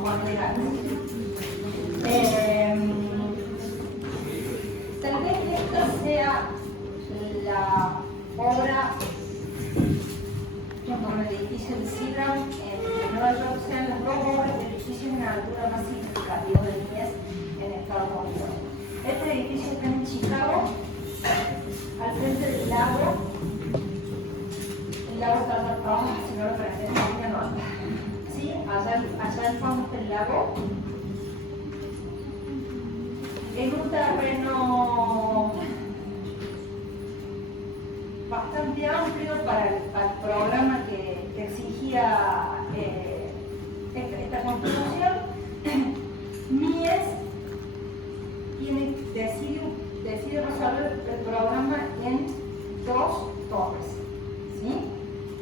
Juan Regal. Tal vez esta sea la obra, junto con el edificio de Seagram en Nueva York, sean las dos obras de edificios en altura más significativos de Mies en Estados Unidos. Este edificio está en Chicago, al frente del lago. El lago está atrapado, si no lo presenten, no. ¿Sí? Allá al fondo está el lago. En un terreno bastante amplio para el programa que exigía esta construcción. Mies decide resolver el programa en dos torres. ¿Sí?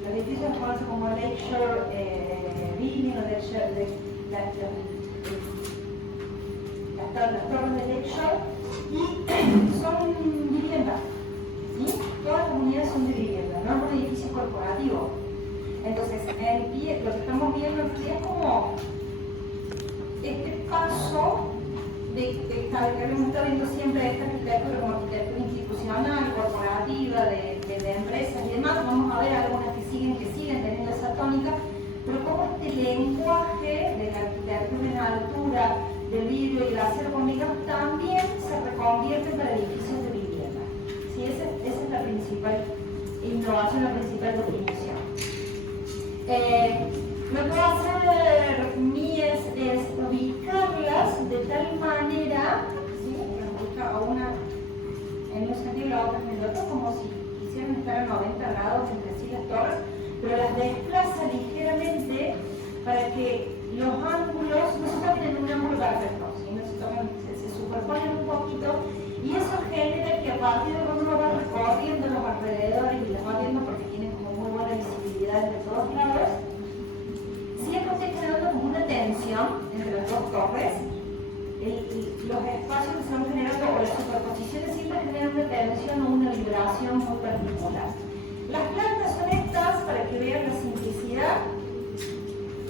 Los edificios se conocen como Lakeshore Building o Lakeshore, las torres de Lakeshore, y son viviendas. ¿Sí? Todas las unidades son de vivienda, no es un edificio corporativo. Entonces, en pie, lo que estamos viendo aquí es como este paso que hemos estado viendo siempre, esta arquitectura como arquitectura institucional, corporativa, de empresas y demás. Vamos a ver algunas que siguen teniendo esa tónica, pero como este lenguaje de la arquitectura en altura, del vidrio y el acero con vigas, también se reconvierte para edificios de vivienda. ¿Sí? Esa es la principal innovación, la principal definición. Lo que va a hacer Mies es ubicarlas de tal manera, ¿sí? Las ubica a una en un sentido y la otra en el otro, como si quisieran estar a 90 grados entre sí las torres, pero las desplaza ligeramente para que los ángulos no se toquen en un ángulo perfecto, ¿sí? No se superponen un poquito, y eso genera que a partir de cuando uno va recorriendo los alrededores y las va viendo, porque tienen como muy buena visibilidad de todos lados, siempre está generando como una tensión entre las dos torres. Los espacios que se van generando, o las superposiciones, siempre generan una tensión o una vibración muy particular. Las plantas son estas, para que vean la simplicidad.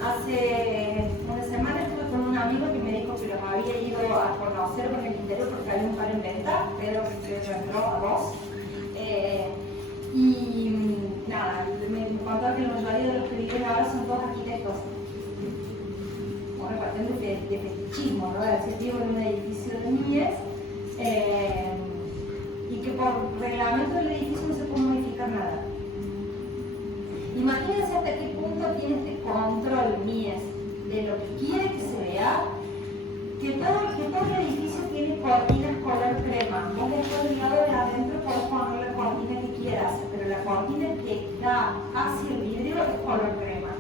Hace una semana estuve con un amigo que me dijo que los había ido a conocer con el interior porque había un par en venta, pero yo entró a dos. Y nada, me contó que la mayoría de los que viven ahora son todos arquitectos. Bueno, partiendo de fetichismo, ¿no? De decir, vivo en un edificio de Mies, y que por reglamento del edificio no se puede modificar nada. Imagínense hasta qué punto tiene este control Mies de lo que quiere que se vea, que todo el edificio tiene cortinas color crema. Vos después del lado de adentro podés poner la cortina que quieras, pero la cortina que da hacia el vidrio es color crema,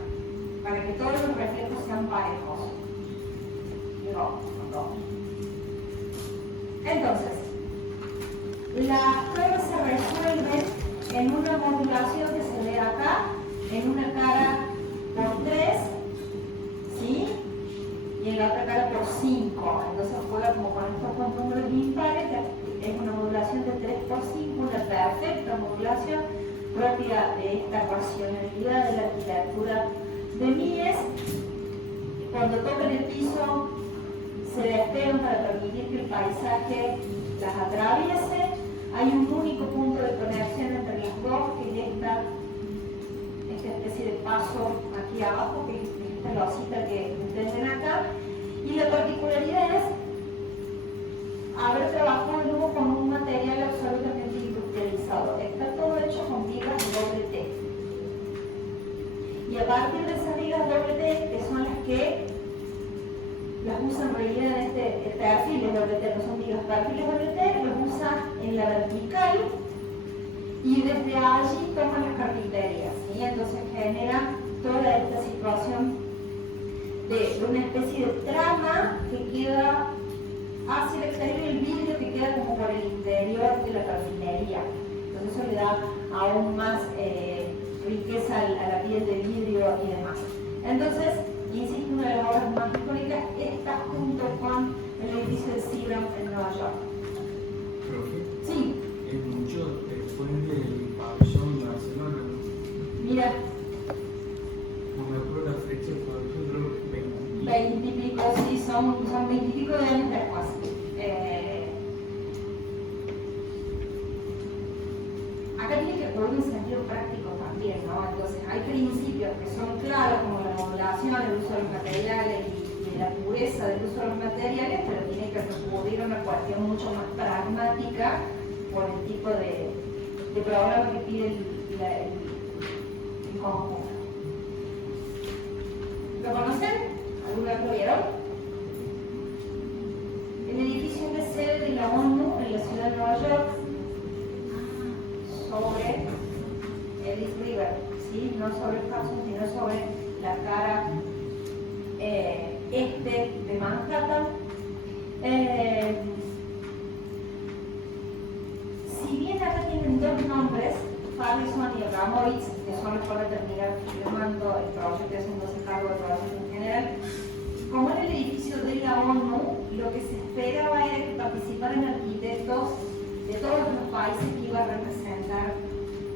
para que todos los reflejos sean parejos. Entonces, las torres se resuelven en una modulación que se ve acá, en una cara por 3, ¿sí? Y en la otra cara por 5. Entonces juega como con estos números impares, es una modulación de 3 por 5, una perfecta modulación propia de esta racionalidad de la arquitectura de Mies. Cuando tocan el piso, se despegan para permitir que el paisaje las atraviese. Hay un único punto de conexión entre las dos, que es esta especie de paso aquí abajo, que es esta losita que ustedes ven acá. Y la particularidad es haber trabajado de nuevo con un material absolutamente industrializado. Está todo hecho con vigas doble T. Y a partir de esas vigas doble T, que son las que las usan en realidad en perfiles doble T, no son vigas, perfiles doble T, los usa en la vertical y desde allí toman las carpinterías, ¿sí? Entonces genera toda esta situación de una especie de trama que queda hacia el exterior y el vidrio que queda como por el interior de la carpintería. Entonces eso le da aún más riqueza a la piel de vidrio y demás. Entonces, insisto, una de las obras más icónicas está junto con el edificio de Seagram en Nueva York. ¿Profe? Sí. Es mucho después del pabellón de Barcelona. Mira. No me acuerdo la fecha, pero yo creo que 20 20 y pico, sí, son 20 y pico de años después. Acá tiene que ocurrir un sentido práctico también, ¿no? Entonces hay principios que son claros, como la modulación, el uso de los materiales y la pureza del uso de los materiales, pero tiene que recurrir a una cuestión mucho más pragmática por el tipo de programa que pide el conjunto. ¿Lo conocen? ¿Alguna vez lo vieron? El edificio es la sede de la ONU en la ciudad de Nueva York, sobre el East River, ¿sí? No sobre Hudson, sino sobre la cara este de Manhattan. Si bien acá tienen dos nombres, Farrison y Abramovich, que son los que van a terminar firmando el proyecto y haciéndose cargo del proyecto en general, como era el edificio de la ONU, lo que se esperaba era que participaran arquitectos de todos los países que iba a representar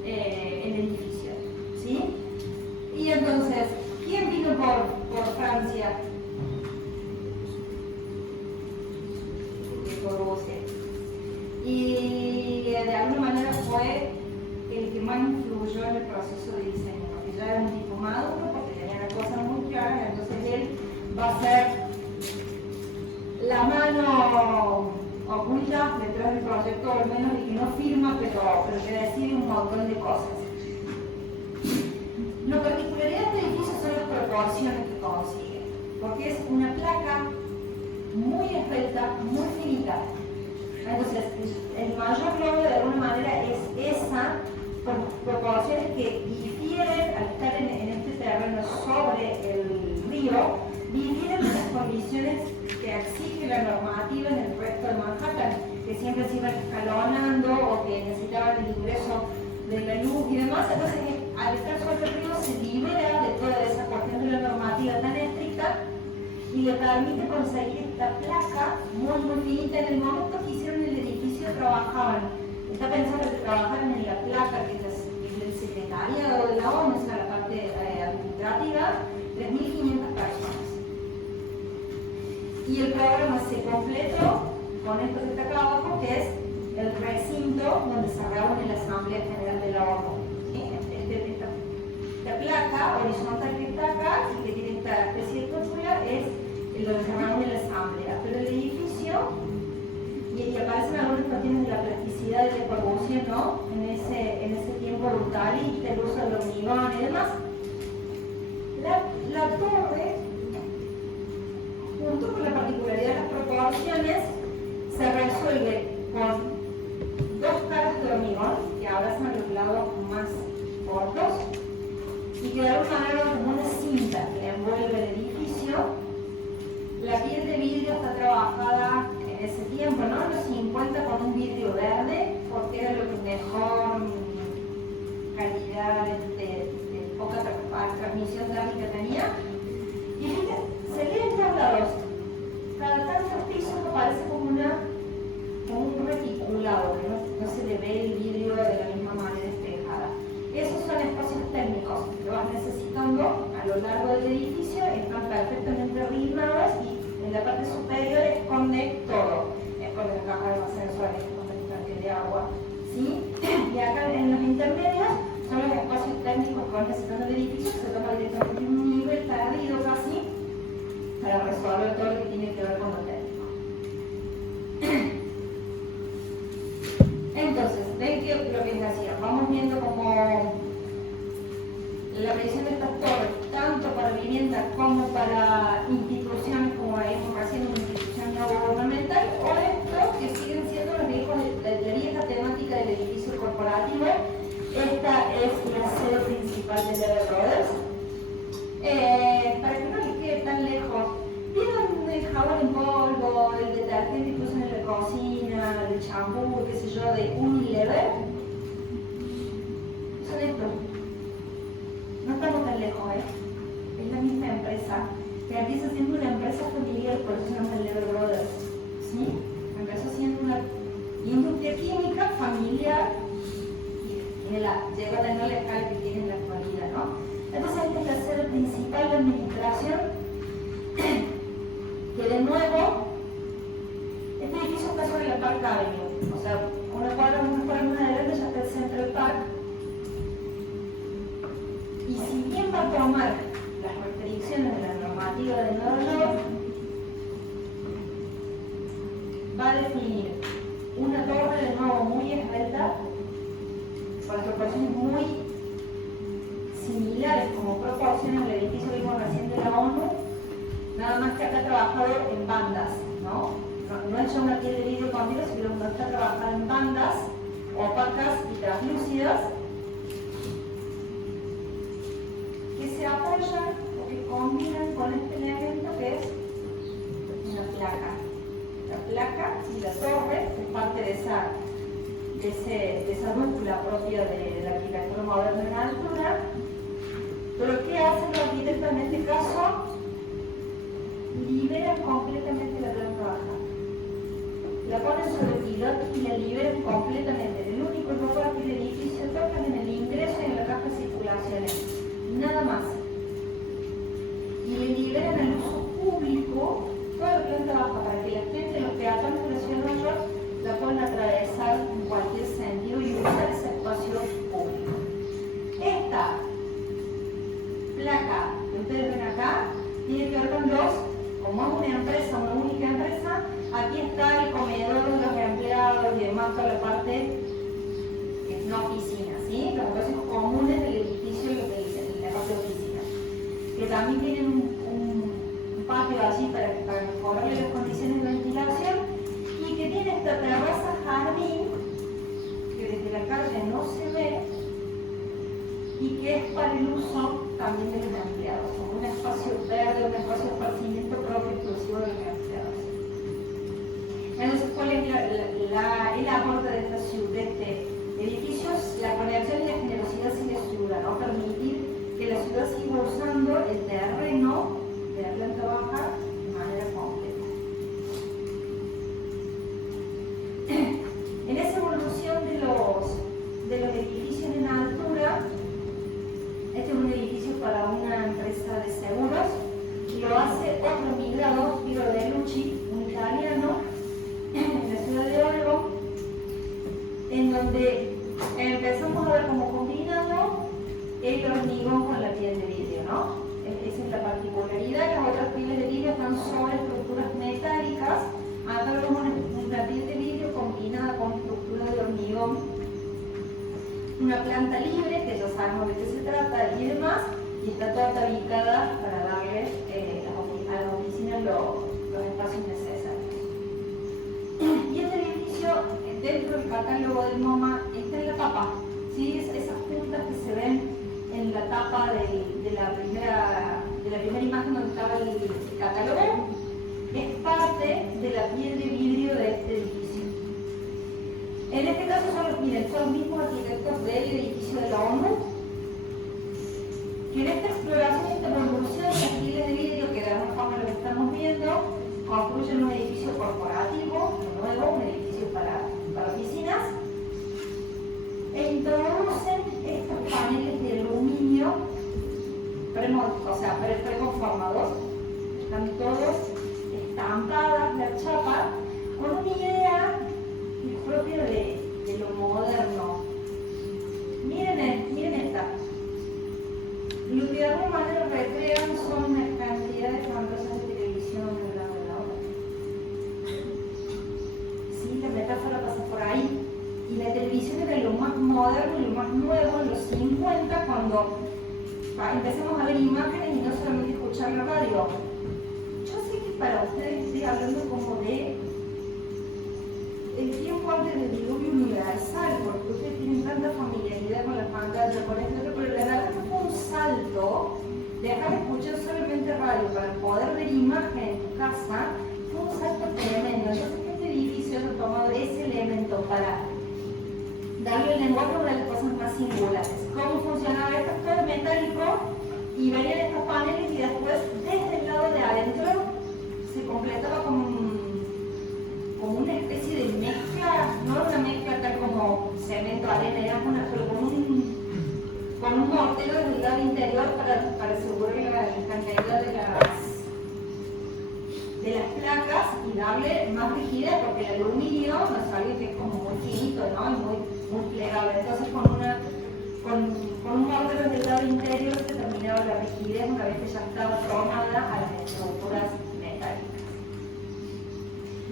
el edificio, ¿sí? Y entonces, ¿quién vino por Francia? Por Rusia. Y de alguna manera fue el que más influyó en el proceso de diseño, porque ya era un tipo maduro, porque tenía las cosas muy claras, entonces él va a ser la mano oculta detrás del proyecto, al menos el que no firma, pero que decide un montón de cosas. Lo particularidad de este edificio son las proporciones que consigue, porque es una placa muy esbelta, muy finita. Entonces, el mayor logro de alguna manera es esa, por proporciones que difieren al estar en este terreno sobre el río, difieren de las condiciones que exige la normativa en el resto de Manhattan, que siempre se iban escalonando o que necesitaban el ingreso de la luz y demás. Entonces, al estar sobre el río se libera de toda esa cuestión de la normativa tan estricta y le permite conseguir esta placa muy finita. En el momento que hicieron el edificio trabajaban, está pensando que trabajaran en la placa que es del secretariado de la ONU, o sea, la parte administrativa, 3.500 personas. Y el programa se completó con esto que está acá abajo, que es el recinto donde se reúne la Asamblea General de la ONU. ¿Sí? Esta placa horizontal que está acá y que tiene esta especie de estructura es donde se reúne la Asamblea. Pero el edificio, y aparecen algunas cuestiones de la plasticidad de la evolución, ¿no? En ese tiempo brutalista, el uso del hormigón y demás. La torre, junto con la particularidad de las proporciones, se resuelve con dos caras de hormigón que abrazan los lados más cortos y que de alguna manera como una cinta que envuelve el edificio. La piel de vidrio está trabajada en ese tiempo, ¿no? En los 50 con un vidrio verde, porque era lo que mejor calidad de poca transmisión térmica tenía. Y fíjate, se lee en todos lados. Cada tantos pisos aparece como un reticulado, que no se le ve el vidrio de la misma manera despejada. Esos son espacios técnicos que vas necesitando a lo largo del edificio, están perfectamente rimados y en la parte superior esconde todo. Esconde la caja de ascensores, esconde el tanque de agua, ¿sí? Y acá en los intermedios son los espacios técnicos que van necesitando el edificio, que se toma directamente un nivel perdido casi para resolver todo lo que tiene que ver con lo técnico. Entonces, ven que lo que les decía, vamos viendo como la medición de estas torres, tanto para viviendas como para instituciones, como veíamos recién, una institución no gubernamental, o estos que siguen siendo los viejos, la vieja temática del edificio corporativo. Esta es la sede principal de Lever Brothers. Para que no les quede tan lejos, ¿vieron el jabón en polvo, el detergente que usan en la cocina, el champú, qué sé yo, de Unilever? Son estos. No estamos tan lejos, es la misma empresa, que empieza siendo una empresa familiar, por eso se llama Lever Brothers, ¿sí? Empezó siendo una industria química familiar y llegó a tener la escala que tiene en la actualidad, ¿no? Entonces esta es la sede principal de administración de nuevo, este edificio está sobre la Park Avenue, o sea, una cuadra más adelante ya está el Central Park. Y si bien va a tomar las restricciones de la normativa de Nueva York, va a definir una torre de nuevo muy esbelta, con las proporciones muy similares como proporcionan el edificio que vimos recién de la ONU, nada más que acá trabajado en bandas, ¿no? No es ya una piel de vidrio con vidrio, sino que está trabajada en bandas opacas y translúcidas que se apoyan o que combinan con este elemento que es una placa. La placa y la torre es parte de esa dupla propia de la arquitectura moderna en altura. Pero ¿qué hacen los arquitectos en este caso? Liberan completamente la planta baja. La ponen sobre piloto y la liberan completamente. El único lugar que el edificio toca es en el ingreso y en la caja de circulaciones. Nada más. Y le liberan al uso público toda la planta baja para que la gente, los peatones de la ciudad de Nueva York, la puedan atravesar en cualquier sentido y usar ese espacio público. Esta placa que ustedes ven acá tiene que ver con como es una empresa, una única empresa, aquí está el comedor de los empleados y demás, toda la parte que es una oficina, ¿sí? Los espacios comunes del edificio, lo que dicen, la parte de oficina. Que también tienen un patio allí para mejorarle las condiciones de ventilación y que tiene esta terraza jardín que desde la calle no se ve y que es para el uso también de los empleados, como un espacio verde, un espacio de esparcimiento propio exclusivo de los empleados. Entonces, ¿cuál es el aporte de este edificio? La conexión y la generosidad sin la ciudad, ¿no? Permitir que la ciudad siga usando el terreno de la planta baja de manera completa. En esa evolución de los edificios en altura, este es un edificio para una empresa de seguros, y lo hace otro migrado, Piero Bellucci, un italiano, en la ciudad de Oregon, en donde empezamos a ver como combinado el hormigón con la piel de vidrio, ¿no? Esa es la particularidad. Las otras pieles de vidrio están sobre estructuras metálicas. Acá vemos una piel de vidrio combinada con estructura de hormigón. Una planta libre, que ya sabemos de qué se trata y demás, y está toda tabicada para darle a la oficina los espacios necesarios. Y este edificio, dentro del catálogo del MoMA, está en la tapa, ¿sí? Esas puntas que se ven en la tapa de la primera imagen donde estaba el catálogo, es parte de la piel de vidrio de este edificio. En este caso son los mismos arquitectos del edificio de la ONU, que en esta exploración y esta evolución de las pieles de vidrio, que de alguna forma lo que estamos viendo, construyen un edificio corporativo, nuevo, un edificio para oficinas, e introducen estos paneles de aluminio preconformados. Están todos estampadas la chapa con una idea propia de lo moderno. Miren esta. Lo que de alguna manera recrean son una cantidad de pantallas de televisión de la hora. Sí, la metáfora pasa por ahí. Y la televisión era lo más moderno y lo más nuevo en los 50, cuando empezamos a ver imágenes y no solamente escuchar la radio. Yo sé que para ustedes estoy hablando como de el tiempo antes del diluvio universal, porque ustedes tienen tanta familiaridad con la pantalla, con esto, pero la verdad que fue un salto. Dejar de escuchar solamente radio para poder ver imagen en tu casa fue un salto tremendo. Entonces este edificio ha tomado ese elemento para darle el lenguaje a una de las cosas más singulares. ¿Cómo funcionaba esto? Todo metálico, y venían estos paneles y después desde el lado de adentro se completaba como una especie de mezcla, no una mezcla tal como cemento, arena, pero con un mortero desde el lado interior para asegurar la cantidad de las placas y darle más rigidez, porque el aluminio no es algo que es como muy finito, ¿no? Y muy plegable. Entonces con un mortero delgado interior se terminaba la rigidez una vez que ya estaba formada a las estructuras metálicas.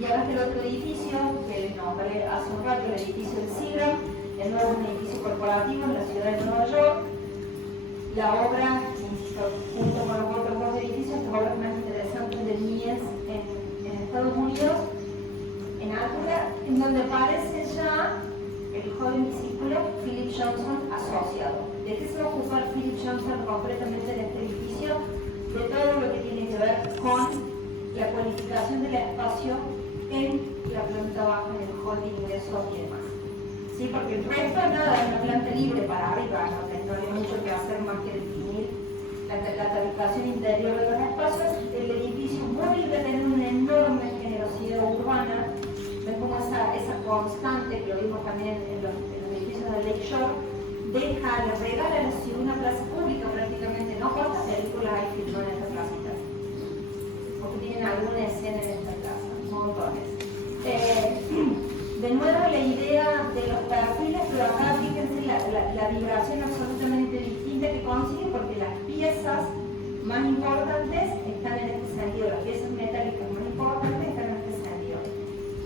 Y ahora está el otro edificio, que les nombré hace un rato, el edificio del Seagram, el nuevo un edificio corporativo en la ciudad de Nueva York. La obra, insisto, junto con los otros dos edificios, la obra más interesante del Mies en Estados Unidos, en altura, en donde aparece ya el joven discípulo Philip Johnson asociado. ¿De qué se va a ocupar Philip Johnson concretamente en este edificio? De todo lo que tiene que ver con la cualificación del espacio en la planta baja, en el hall de ingresos y demás. ¿Sí? Porque el resto nada, es una planta libre para arriba, no hay mucho que hacer más que definir la tabicación interior de los espacios. El edificio vuelve a tener una enorme generosidad urbana. Ven como esa constante que lo vimos también en los edificios de Lake Shore, le regala a la ciudad una plaza pública prácticamente. ¿No? ¿Cuántas películas hay filmadas en esta placita? Porque tienen alguna escena en esta plaza, montones. De nuevo la idea de los perfiles, pero acá fíjense la vibración absolutamente distinta que consigue, porque las piezas más importantes están en este sentido, las piezas metálicas más importantes están en este sentido.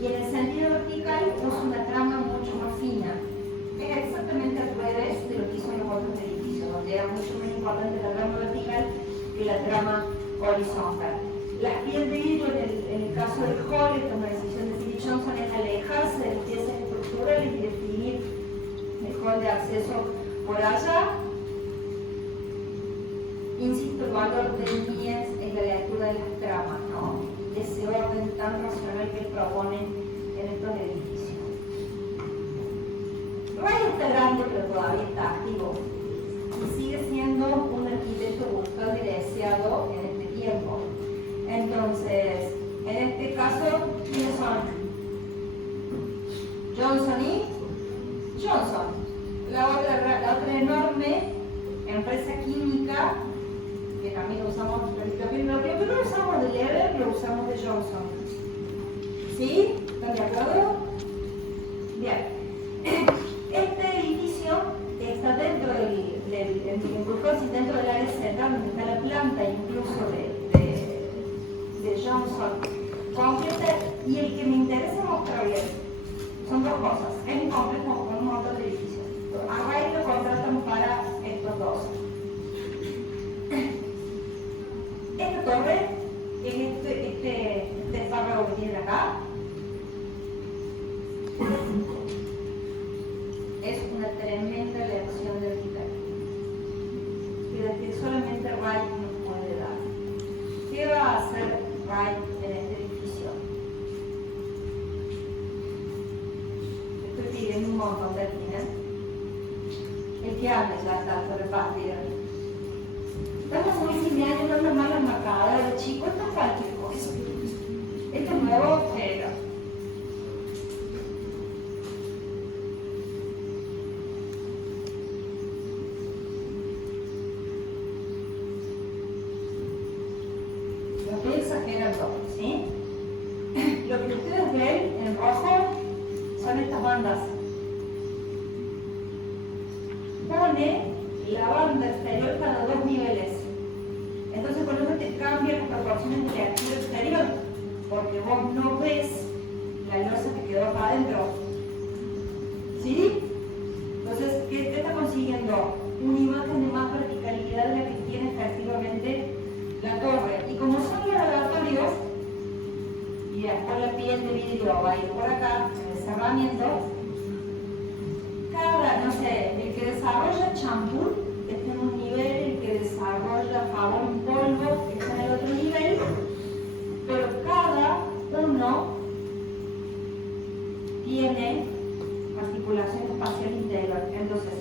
Y en el sentido vertical usa una trama mucho más fina. Es exactamente al revés de lo que hizo en los otros edificios, donde era mucho más importante la trama vertical que la trama horizontal. Las piezas de vidrio, en el caso del hall, esta es una decisión de Philip Johnson, es alejarse de las piezas estructurales y definir el hall de acceso por allá. Insisto, el valor de Mies es la lectura de las tramas, ¿no? Ese orden tan racional que proponen en estos edificios. Ray está grande, pero todavía está activo y sigue siendo un arquitecto buscado y deseado en este tiempo. Entonces, en este caso, ¿quiénes son? Johnson y Johnson. La otra enorme empresa química, que también usamos, lo que no usamos de Lever, lo usamos de Johnson. ¿Sí? ¿Están de acuerdo? Bien. Este edificio está dentro dentro del área central, donde está la planta incluso de Johnson completa, y el que me interesa mostrarles son dos cosas. Es un complejo con un montón de edificios. A Ray lo contratan para estos dos. Esta torre, este desarrollo que tienen acá, es una tremenda lección de arquitectura, que solamente Ray nos puede dar. ¿Qué va a hacer Ray en este edificio? Estoy pidiendo un montón de aquí, El que ande ya está por repartir. Estamos muy lineales, no es más marcada de los chicos, esto es cualquier cosa. Esto es nuevo, pero. Lo que exageran todo, ¿sí? Lo que ustedes ven en rojo son estas bandas. Pone la banda exterior cada 2 niveles. Entonces con eso te cambian las proporciones del activo exterior, porque vos no ves la losa que quedó acá adentro. ¿Sí? Entonces, ¿qué está consiguiendo? Una imagen de más verticalidad de la que tiene efectivamente la torre. Y como son laboratorios, y después la piel de vidrio va a ir por acá, en el cerramiento, cada, no sé, el que desarrolla champú está en un nivel, el que desarrolla jabón polvo está en el otro nivel, pero cada uno tiene articulación espacial interior. Entonces,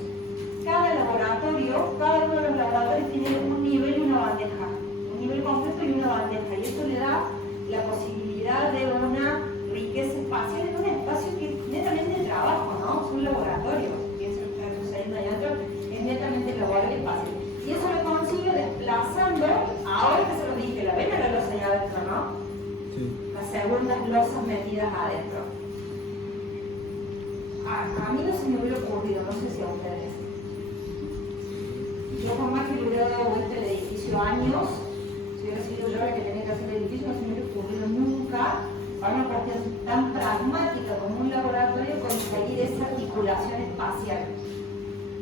cada laboratorio, cada uno de los laboratorios tiene un nivel y una bandeja, un nivel completo y una bandeja, y eso le da la posibilidad de una riqueza espacial en un espacio que es netamente de trabajo, ¿no? Es un laboratorio, piensen ustedes, ahí no hay otro, es netamente Sí. Las segundas losas metidas adentro. A mí no se me hubiera ocurrido, no sé si a ustedes. Yo por más que le hubiera dado vuelta el edificio años, si hubiera sido yo la que tenía que hacer el edificio, no se me hubiera ocurrido nunca, para una cuestión tan pragmática como un laboratorio, conseguir esa articulación espacial,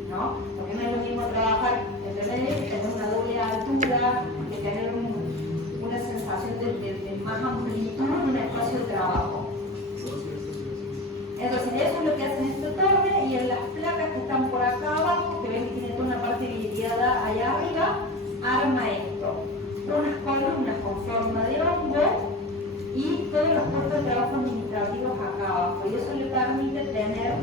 ¿no? Porque no es lo mismo trabajar en medio que tener una doble altura, que tener una sensación de más amplitud en un espacio de trabajo. Entonces eso es lo que hacen esta torre, y en las placas que están por acá abajo, que ven que tiene toda una parte vidriada allá arriba, arma esto. Unas columnas con forma de hongo y todos los puestos de trabajo administrativos acá abajo. Y eso le permite tener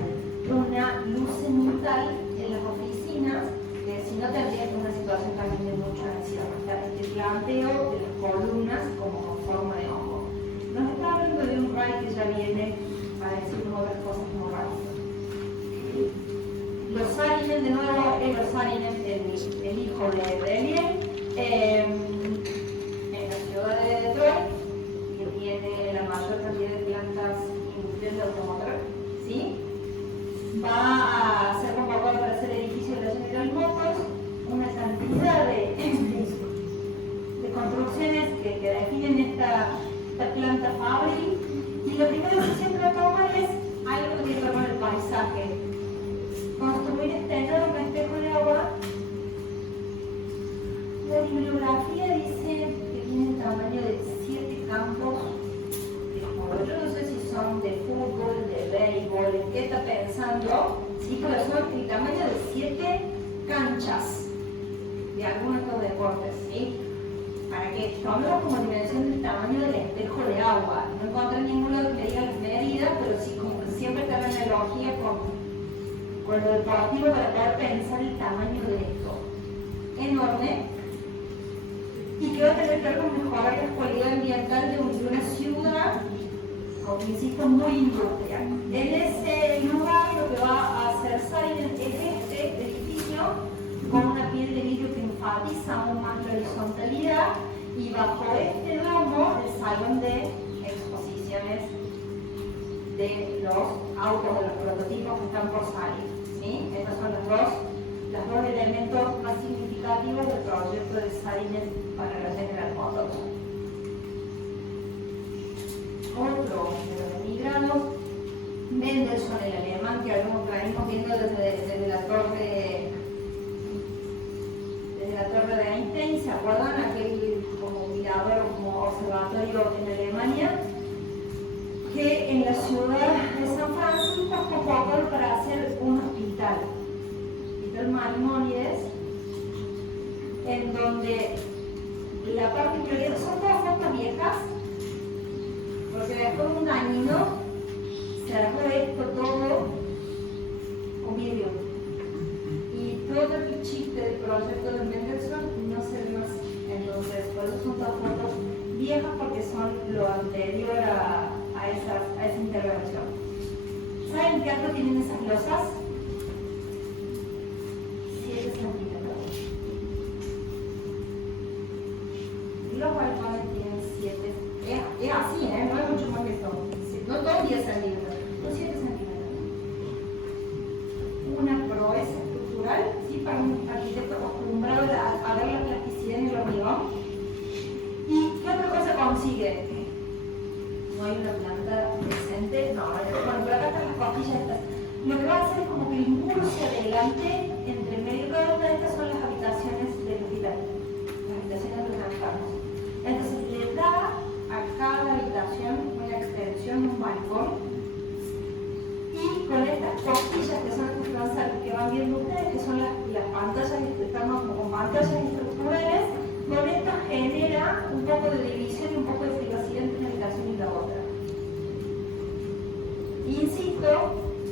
una luz cenital en las oficinas, que si no tendrías una situación también de mucha ansiedad. Este planteo de las columnas como con forma de hongo. Nos está hablando de un RAI que ya viene a decirnos otras cosas muy rápido. Los Saarinen, de nuevo, es los Saarinen, el hijo de Brelien, en la ciudad de Detroit, que tiene la mayor cantidad de plantas industriales de automóvil, ¿sí? Va a ser convocado para hacer el edificio de la General Motors, una cantidad de construcciones que definen esta planta fabril. Y lo primero que siempre toman es algo que tiene que ver con el paisaje. Construir este enorme espejo de agua. La bibliografía dice que tiene el tamaño de 7 campos de fútbol. Yo no sé si son de fútbol, de béisbol, en qué está pensando, sí, pero son el tamaño de 7 canchas de algunos de los deportes, ¿sí? Para que tomemos como dimensión del tamaño del espejo de agua. No encontré ninguno que me diga las medidas, pero sí, como que siempre está la analogía con lo deportivo para poder pensar el tamaño de esto. Enorme. Y que va a tener que ver con mejorar la cualidad ambiental de una ciudad, como insisto, muy industrial. En ese lugar lo que va a hacer Saarinen es este edificio, con una piel de vidrio que enfatiza aún más la horizontalidad, y bajo este domo el salón de exposiciones de los autos, de los prototipos que están por salir, ¿sí? Estos son los dos elementos más significativos del proyecto de Saarinen para la General Motors. Otro de los emigrados, Mendelssohn, el alemán, que algunos venimos viendo desde la torre de Einstein. ¿Se acuerdan? Aquel como mirador, como observatorio en Alemania, que en la ciudad de San Francisco convocó para hacer un hospital Maimónides, en donde la parte inferior son todas fotos viejas, porque después de un dañino cerró esto todo con vidrio. Y todo el chiste del proyecto de Mendelssohn no se ve más. Entonces, por eso son todas fotos viejas, porque son lo anterior a esa intervención. ¿Saben qué alto tienen esas losas? 7 centímetros. Los balcones tienen 7. Es así, no es mucho más que esto. No todos 10 centímetros, son 7 centímetros. Una proeza estructural, sí, para un arquitecto acostumbrado a ver la plasticidad en el hormigón. ¿Y qué otra cosa consigue? No hay una planta decente, no, bueno, pero acá están las costillas estas. Lo que va a hacer es como que impulse adelante, entre medio de cada una de estas son las habitaciones del hospital, las habitaciones de los enfermos. Entonces le da a cada habitación una extensión, un balcón, y con estas costillas que son las que van viendo ustedes, que son las pantallas, estamos como con pantallas estructurales, con esto genera un poco de división y un poco de privacidad entre una habitación y la otra. Insisto,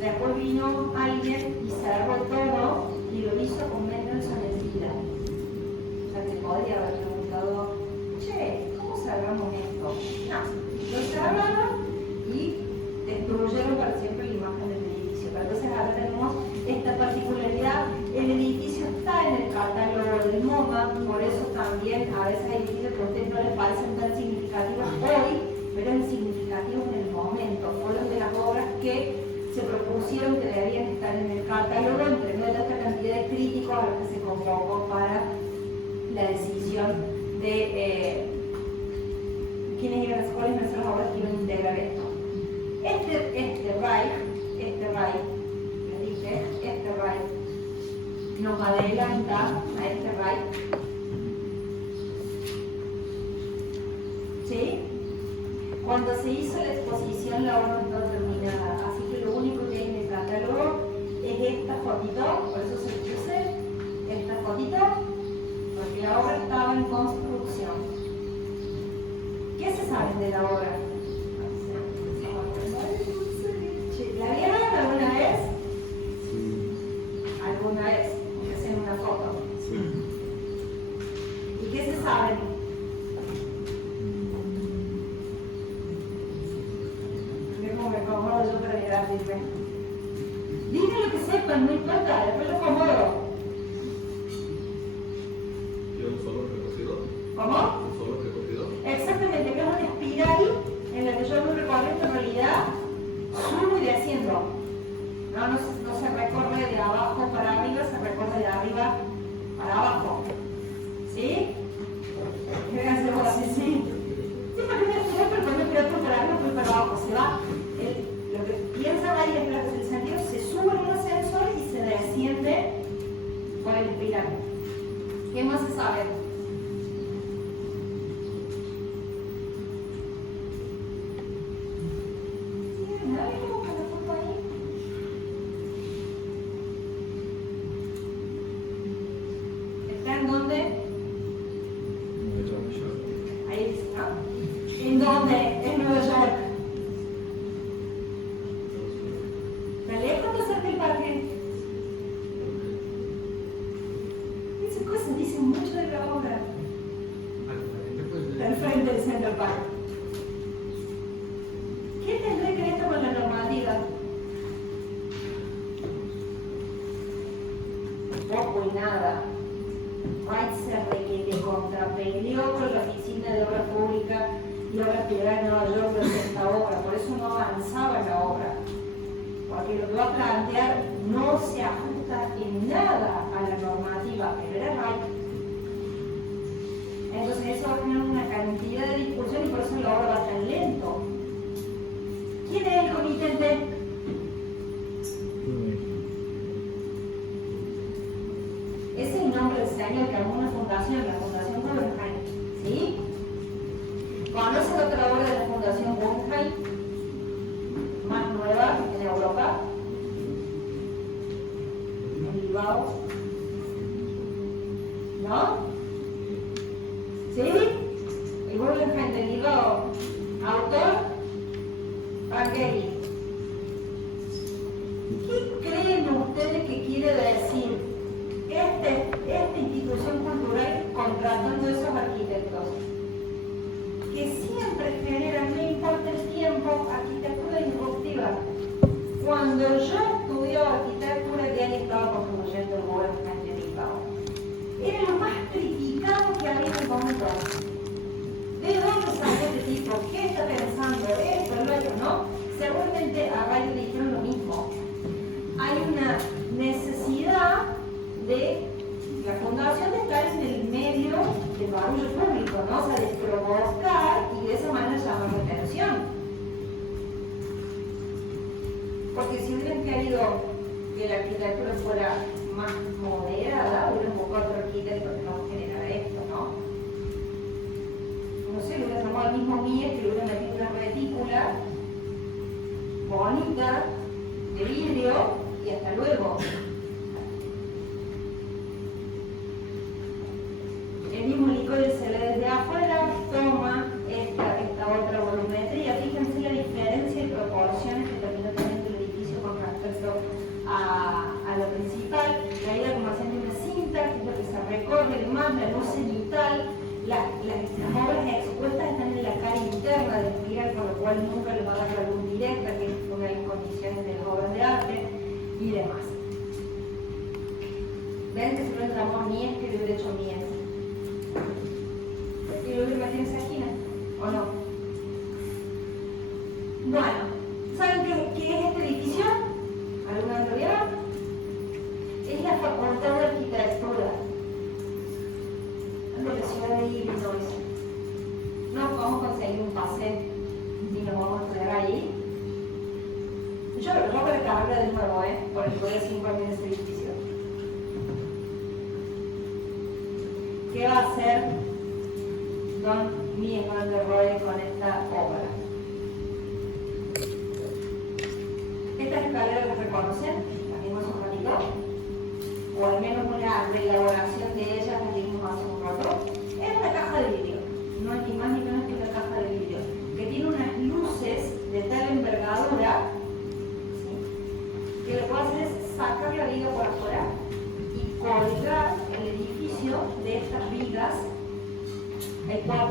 después vino alguien y cerró todo y lo hizo con Mendelssohn en vida. O sea que podría haber preguntado, che, ¿cómo cerramos esto? No, catálogo entregó esta cantidad de críticos a los que se convocó para la decisión de quiénes iban a ser, cuáles iban a ser las obras que iban a integrar esto. Este Reich, les dije, este Reich nos adelanta a este Reich. ¿Sí? Cuando se hizo la exposición, la obra no estaba terminada, así que lo único que hay en el catálogo es esta fotito, por eso se le puse esta fotito, porque la obra estaba en construcción. ¿Qué se sabe de la obra? ¿La vieron alguna vez? Sí. Alguna vez, aunque sea en una foto. Sí. ¿Y qué se sabe? ¿Cómo me acomodo yo para llegar a decirme? Digan lo que sepan, no importa, después lo acomodo. ¿Y un solo recorrido? ¿Cómo? ¿Un solo recorrido? Exactamente, que es una espiral en la que yo me recorro, en realidad subo y desciendo. No se recorre de abajo para arriba, se recorre de arriba para abajo. ¿Sí? Fíjense vos así, sí. Sí, porque me estoy pero cuando me por arriba, pues para abajo. Se va. Lo que piensan ahí es que el sentido se sube en un ascensor y se desciende por el espiral. ¿Qué más se sabe? ¿En dónde? Ahí está. ¿En dónde? En Nueva York. ¿Está lejos o cerca del parque? Esas cosas dicen mucho de la obra. Al frente del Central Park. ¿Qué tendrá que ver esto con la normativa? Poco y nada. Wright se requiere contrapeleó con la Oficina de Obra Pública y Obras Privadas en Nueva York durante esta obra, por eso no avanzaba en la obra, porque lo que va a plantear no se ajusta en nada a la normativa, pero era Wright. Entonces eso va a tener una cantidad de discusión y por eso la obra va tan lento. ¿Quién es el comitente? Ese es el nombre del señor que armó una fundación, la Fundación Guggenheim. ¿Sí? ¿Conocen otra obra de la Fundación Guggenheim? Más nueva en Europa. En Bilbao. ¿No? ¿Sí? El Guggenheim de Bilbao. Autor, Vangelis. ¿Qué creen ustedes que quiere decir esta institución cultural contratando a esos arquitectos? Que siempre generan, no importa el tiempo, arquitectura disruptiva. Cuando yo estudiaba arquitectura, ya estaba construyendo el Guggenheim de Bilbao. Era lo más criticado que había en el momento. ¿De dónde salió este tipo? ¿Qué está pensando? Esto, lo otro, ¿no? Seguramente a varios dijeron lo mismo. Hay una necesidad de la fundación de estar en el medio del barullo público, ¿no? O sea, de provocar y de esa manera llamar la atención. Porque si hubieran querido que la arquitectura fuera más moderada, hubieran buscado otro arquitecto que no generara esto, ¿no? No sé, le hubieran tomado el mismo Mies, que le hubieran metido una retícula bonita, de vidrio, y hasta luego. El mismo licor se ve desde afuera, toma esta otra volumetría. Fíjense la diferencia de proporciones que terminó teniendo el edificio con respecto a lo principal. La idea como haciendo una cinta, que es lo que se recorre, además la luz cenital, las obras expuestas están en la cara interna del espiral, con lo cual nunca les va a dar la luz directa, que es una de las condiciones de las obras de arte y demás. Ven que se lo entramos Mies, que le hubiera hecho Mies. ¿Y lo hubiera metido en esa esquina? ¿O no? Bueno, ¿saben qué es este edificio? ¿Alguna vez lo vieron? poder 5 años de ese edificio. ¿Qué va a hacer Don Mies van der Rohe con esta obra? Estas escaleras las reconocen, las vimos un ratito, o al menos una reelaboración de ellas las vimos hace un rato. Es una caja de vidrio, no es ni más ni menos que una caja de vidrio, que tiene unas luces de tal envergadura, ¿sí?, que lo que va a hacer es sacar la viga por afuera y colgar el edificio de estas vigas. Hay 4,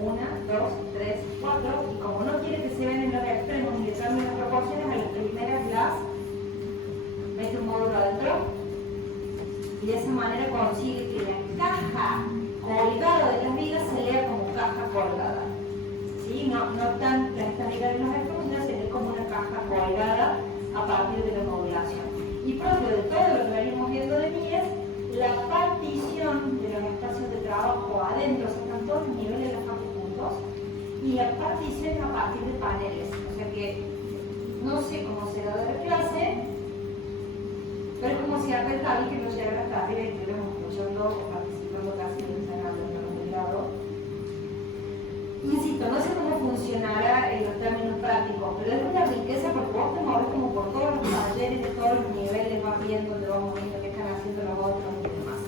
1, 2, 3, 4, y como no quiere que se vean en los extremos ni le cambien las proporciones, a las primeras las mete un módulo adentro y de esa manera consigue que la caja colgada de las vigas se lea como caja colgada. ¿Sí? No tan esta viga de los extremos, sino se lee como una caja colgada a partir de la modulación. Y propio de todo lo que venimos viendo de Mies, la partición de los espacios de trabajo adentro, o sea, están todos los niveles de los campos juntos, y la partición es a partir de paneles. O sea que no sé cómo será de la clase, pero es como si acá el tabique no llegara hasta arriba y estuviéramos escuchando o participando casi en el escenario de algún lado. Insisto, no sé cómo funcionará en los términos prácticos, pero es una riqueza porque vos te mueves como por todos los talleres de todos los niveles, vas viendo, te vas moviendo, qué están haciendo los otros y demás.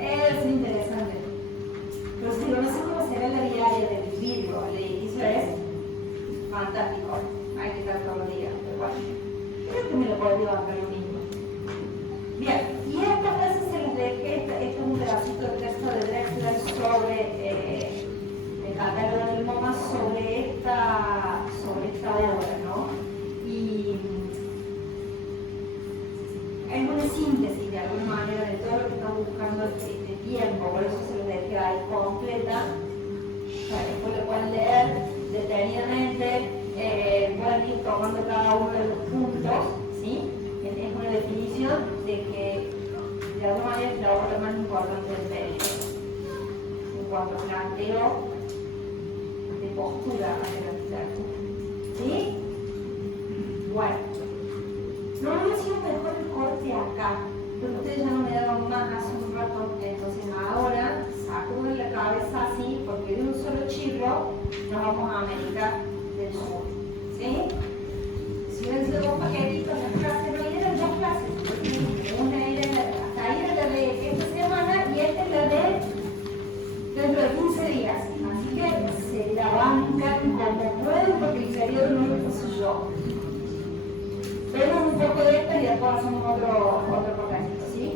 Es interesante. Pero si no sé cómo será la diaria de vivirlo, el edificio es fantástico. Hay que estar todos los días, pero bueno, creo que me lo podría bancar lo mismo. Bien, y esta clase se les dejé, este es un pedacito de texto de Drexler sobre el catálogo del MoMA sobre esta obra, ¿no? Y es una síntesis de alguna manera de todo lo que están buscando este tiempo, por eso se los dejé ahí completa, para que después lo puedan leer detenidamente, puedan ir tomando cada uno de los puntos, ¿sí? Es una definición de que de alguna manera es la obra más importante del periodo en cuanto a planteo de postura hacia la literatura. ¿Sí? Bueno, no hubiera sido mejor el corte acá, pero ustedes ya no me daban más hace un rato, entonces ahora sacuden la cabeza así, porque de un solo chirro nos vamos a América del Sur. ¿Sí? Si hubieran sido 2 paquetitos, las clases no eran 2 clases. Una era hasta ahí era la de esta semana y esta es la de dentro de 15 días. Así que se la bancan como pueden porque el periodo no lo puse yo. Vemos un poco de esta y después hacemos otro progresito, ¿sí?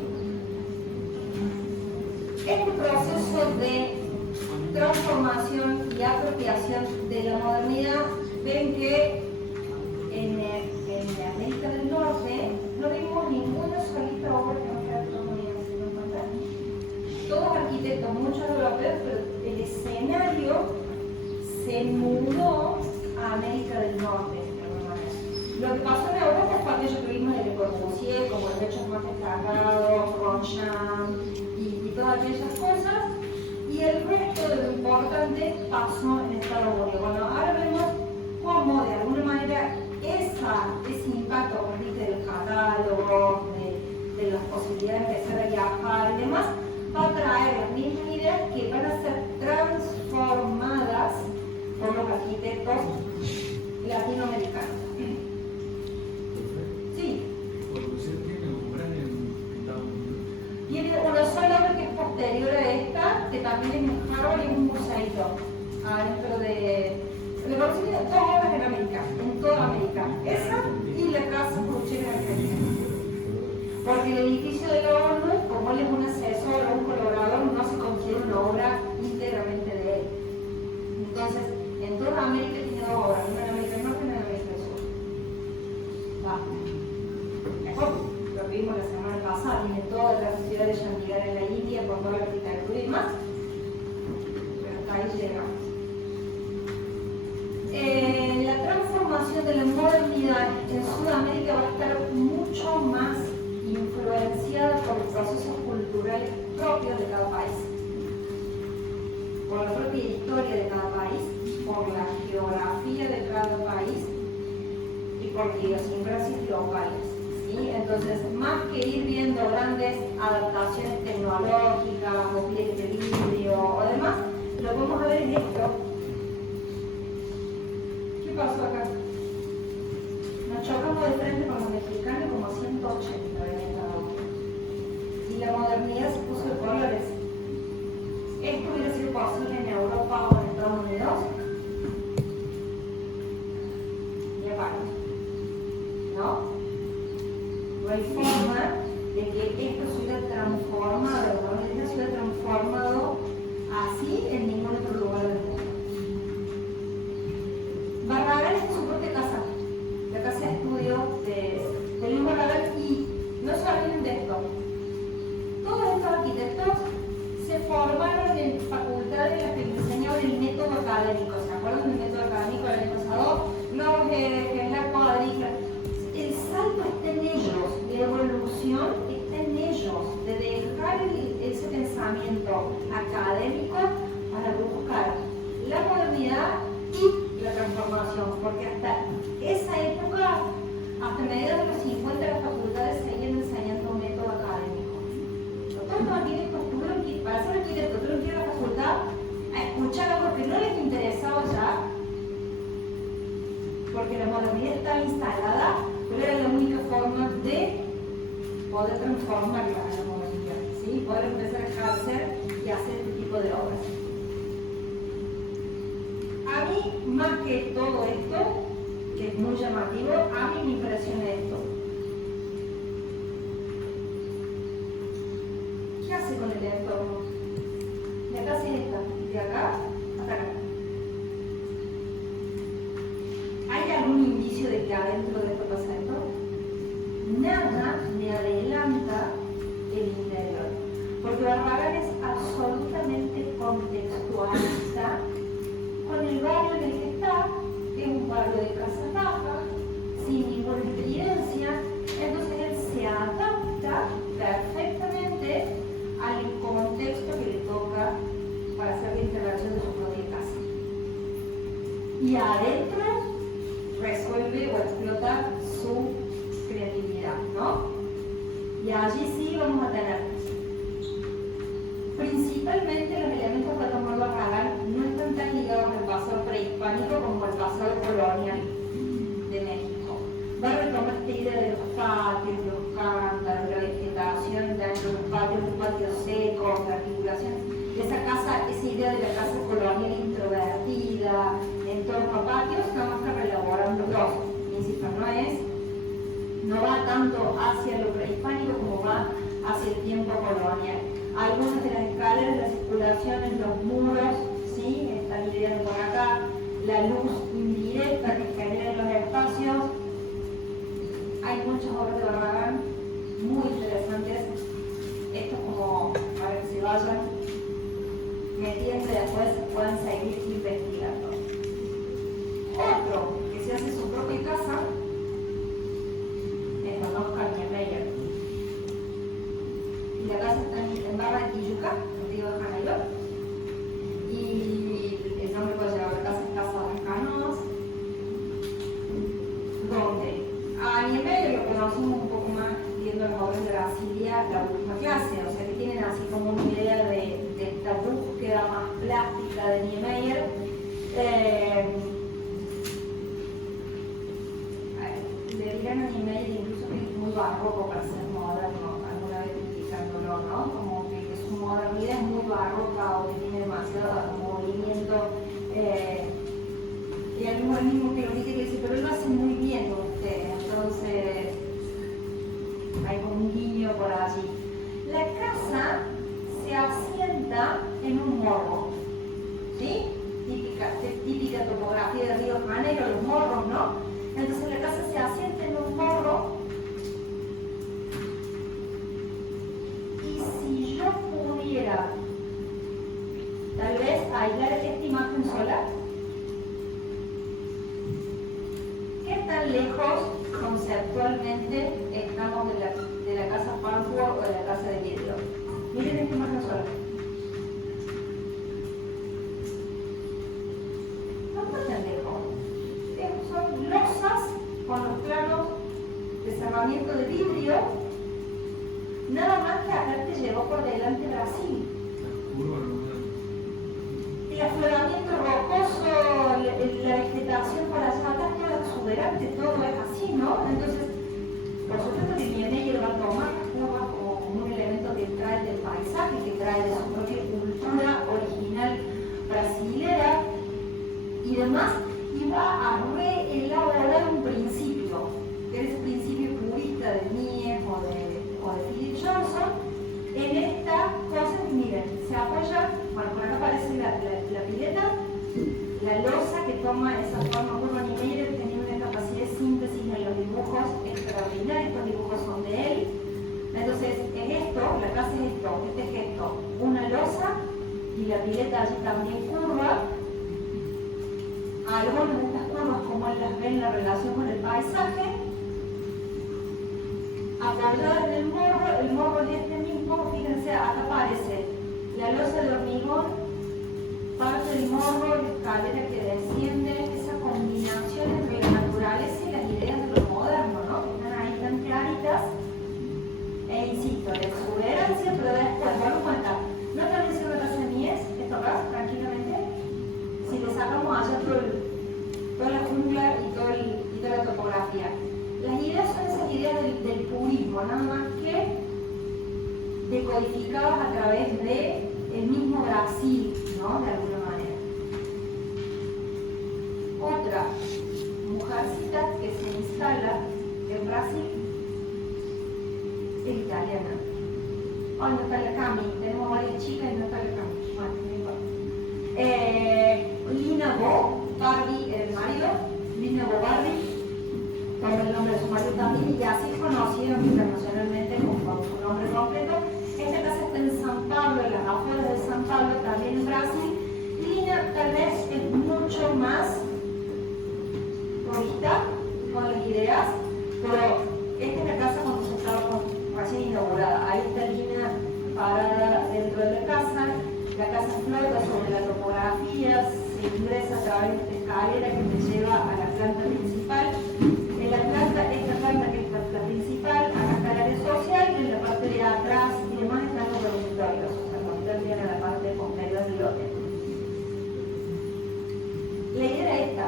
Este proceso de transformación y apropiación de la modernidad, ven que en América del Norte no vimos ninguna solita obra que no fuera estadounidense, ¿no? Todos arquitectos, muchos europeos, pero el escenario se mudó a América del Norte, de alguna manera. Lo que pasó en Europa fue aquello que vimos de Le Corbusier, como los hechos más destacados, Ronchamp y todas aquellas cosas, y el resto de lo importante pasó en Estados Unidos. Bueno, ahora vemos cómo de alguna manera ese impacto de los catálogos, de las posibilidades de empezar a viajar y demás, va a traer las mismas ideas que van a ser transformadas por los arquitectos latinoamericanos. Sí. Tiene una sola obra que es posterior a esta, que también es en Harvard y es un museito adentro de... Le conocen dos obras en América, en toda América. Esa y la casa Puchera en Argentina. Porque el edificio de la ONU, como él es un asesor o un colaborador, no se considera una obra íntegramente de él. Entonces, en toda América tiene 2 obras, una en América del Norte y una en América del Sur. Va. Mejor, lo que vimos la semana pasada, tiene toda la ciudad de Chandigarh en la India, con toda la arquitectura y más. Pero hasta ahí llegamos. La transformación de la modernidad en Sudamérica va a estar mucho más influenciada por los procesos culturales propios de cada país, por la propia historia de cada país, por la geografía de cada país y por idiosincrasias locales. ¿Sí? Entonces, más que ir viendo grandes adaptaciones tecnológicas o pliegues de vidrio o demás, lo que vamos a ver es esto. ¿Qué pasó acá? Nos chocamos de frente con los mexicanos como 180 en esta auto. Y la modernidad se puso de colores. ¿Esto hubiera sido posible en Europa o en Estados Unidos? Ya para. ¿No? No hay forma de que esto se hubiera transformado, la modernidad se hubiera transformado así en ningún otro lugar del mundo. Barragán es su propia casa, la casa de estudio de Luis Barragán, y no se olviden de esto. Todos estos arquitectos se formaron en facultades en las que enseñaban el método académico. ¿Se acuerdan del método académico del año pasado? No, que es la cuadrícula. El salto está en ellos, la evolución está en ellos, de dejar ese pensamiento académico para buscar la modernidad y la transformación, porque hasta esa época, hasta mediados de los 50, las facultades seguían enseñando un método académico. Todos los arquitectos tuvieron que, para ser arquitectos, tuvieron que ir a la facultad a escuchar algo que no les interesaba ya, porque la modernidad estaba instalada, pero era la única forma de poder transformarla a la modernidad, ¿sí? Poder empezar a ejercer y hacer este tipo de obras. A mí, más que todo esto, que es muy llamativo, a mí me impresiona esto. ¿Qué hace con el entorno? La casa es esta, de acá hasta acá. ¿Hay algún indicio de que adentro de esto pasa esto? Nada me adelanta el interior, porque Barragán es absolutamente contextualista con el barrio en el que está, que es un barrio de casas bajas, sin ninguna experiencia, entonces él se adapta perfectamente al contexto que le toca para hacer la intervención de su propia casa. Y adentro resuelve o explota su creatividad, ¿no? Y allí sí vamos a tener principalmente los elementos que tomó Barragán no están tan ligados al pasado prehispánico como al pasado colonial de México. Va a retomar esta idea de los patios, los cántaros, la vegetación dentro de los patios secos, la articulación. Esa idea de la casa colonial introvertida en torno a patios, nada más que reelaborando los. Insisto, no va tanto hacia lo prehispánico como va hacia el tiempo colonial. Algunas de las escaleras, las circulaciones, los muros, ¿sí? Están ideas por acá, la luz indirecta que genera en los espacios. Hay muchas obras de Barragán muy interesantes. Esto es como para que se vayan metiendo y después puedan seguir investigando. Otro que se hace su propia casa es Don Oscar Niemeyer. Y la casa está en Barra de Tijuca, en Río de Janeiro. Y el nombre puede llevar a la casa es Casa de las Canoas, donde a Niemeyer lo conocemos un poco más viendo las obras de Brasilia, la última clase, o sea que tienen así como una idea de esta búsqueda más plástica de Niemeyer. Le dirán a Niemeyer incluso que es muy barroco para ser moderno, alguna vez criticándolo, ¿no? Como que su modernidad es muy barroca o que tiene demasiado movimiento. Y hay un mismo que lo dice que dice, pero él lo hace muy bien con ustedes, entonces hay como un guiño por allí. La casa se asienta en un morro, ¿sí? Típica topografía de Río de Janeiro, los morros, ¿no? Entonces la casa se asienta en un morro. Y si yo pudiera tal vez aislar esta imagen sola, ¿qué tan lejos conceptualmente estamos de la casa Farnsworth o de la casa de vidrio? Miren esta imagen sola. No está tan lejos. Son losas con los nada más que acá te llevó por delante Brasil. La curva no El afloramiento rocoso, la vegetación por allá atrás, todo es exuberante, todo es así, ¿no? Entonces, por supuesto que Niemeyer va a tomar las curvas como un elemento que trae del paisaje, que trae de su propia cultura original brasilera y demás, y va a reelaborar un principio, que es el principio purista de Mies o de Philip Johnson, en esta cosa que miren, se apoya, bueno, por acá aparece la pileta, la losa que toma esa forma. Bueno, Niemeyer tenía una capacidad de síntesis en los dibujos extraordinaria, estos dibujos son de él. Entonces, es esto, la clase es esto, este gesto, una losa y la pileta allí también curva. Algunas de estas curvas, como él las ve en la relación con el paisaje, apoyadas en el morro de este mismo, fíjense, acá aparece la losa de hormigón, parte del morro, la escalera que desciende, esa combinación entre la naturaleza y las ideas de lo moderno, ¿no? Que están ahí tan claritas. E insisto, la exuberancia, pero después, damos cuenta, no también es una casa de Mies, esto acá, tranquilamente, si le sacamos allá toda la jungla y toda la topografía. Las ideas son esas ideas del purismo, nada más que decodificadas a través del mismo Brasil, ¿no? De alguna manera. Otra mujercita que se instala en Brasil es italiana. Hoy no está la Cami, tenemos varias chicas y no está la Cami. Bueno, no importa. Lina Bo, Barbie, el marido, Lina Bo Barbie, toma el nombre de su marido también, y así es conocido internacionalmente con su nombre completo. Esta casa está en San Pablo, en las afueras de San Pablo, también en Brasil. Lina tal vez es mucho más purista con las ideas, pero esta es la casa cuando se estaba recién inaugurada. Ahí está Lina parada dentro de la casa flota sobre la topografía, se ingresa a través de esta escalera que te lleva a la planta principal. En la planta, esta planta que es la principal, acá está el área social, y en la parte de atrás y demás están los dormitorios, o sea, cuando termina la parte completa del hotel. La idea era esta.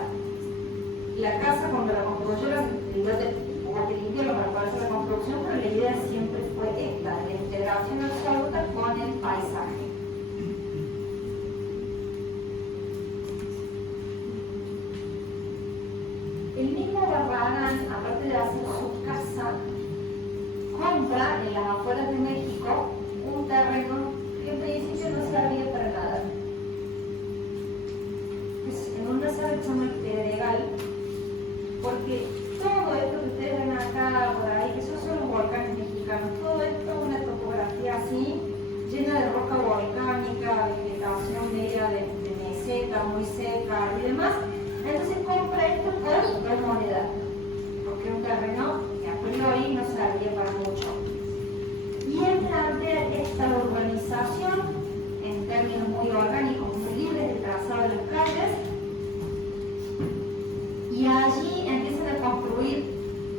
La casa cuando la construyeron, el lote hubo que limpiarlo para poder hacer la construcción, pero la idea siempre fue esta, la integración absoluta con el paisaje. El mismo Barragán, aparte de hacer su casa, compra en las afueras de México un terreno que en principio no servía para nada. Es en una zona que se llama el Pedregal, porque todo esto que ustedes ven acá, por ahí, que son solo volcanes mexicanos, todo esto es una topografía así, llena de roca volcánica, vegetación media de meseta, muy seca y demás. Entonces compra esto por 2 monedas, porque es un terreno que a priori no servía para mucho. Y él plantea esta urbanización en términos muy orgánicos, muy libres del trazado de las calles, y allí empiezan a construir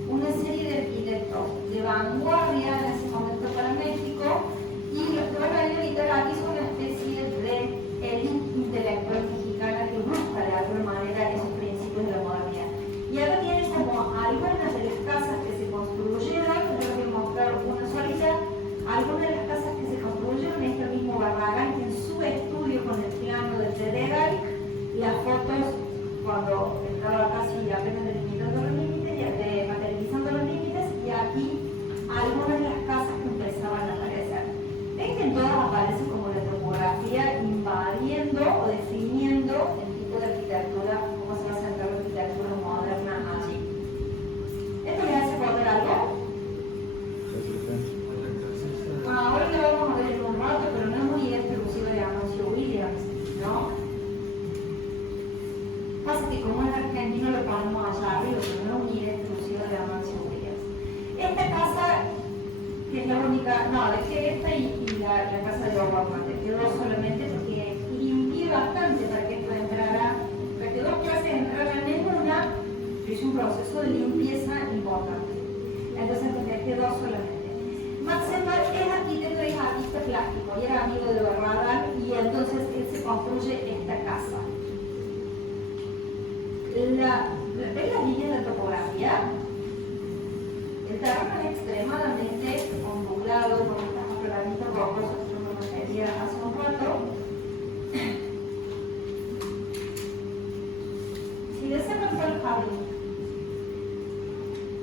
una serie de arquitectos de vanguardia en ese momento para México, y los que van a evitar aquí son una especie de élite intelectual mexicana que busca de alguna manera esos principios de la modernidad. Y ahora tienen como algunas de las casas que se construyeron, les voy a mostrar una solita, algunas de las casas que se construyeron, este mismo Barragán, que en su estudio con el plano del Pedregal, las fotos cuando estaba casi apenas delimitando los límites, materializando los límites, y aquí algunas de las casas que empezaban a aparecer. Ven que en todas aparece como la topografía invadiendo o definiendo el tipo de arquitectura, cómo se va a centrar la arquitectura moderna allí. ¿Esto le hace acordar algo? Ahora lo vamos a ver en un rato, pero no es muy exclusivo de Amancio Williams, ¿no? Pasa que como es argentino lo ponemos allá arriba, pero no es muy exclusivo de Amancio Williams. Esta casa, que es la única, no, dejé esta y la casa de Obama, te quedó solamente porque limpié bastante para que esto entrara, para que 2 clases entraran en una, hice un proceso de limpieza importante. Entonces dejé quedó solamente. Matzenberg es arquitecto y es artista plástico y era amigo de Barragán y entonces él se construye esta casa. ¿Ven las líneas de topografía? El terreno es extremadamente ondulado con estas afloramientos rocosos que nos refería hace un rato. Si desean todo el jardín,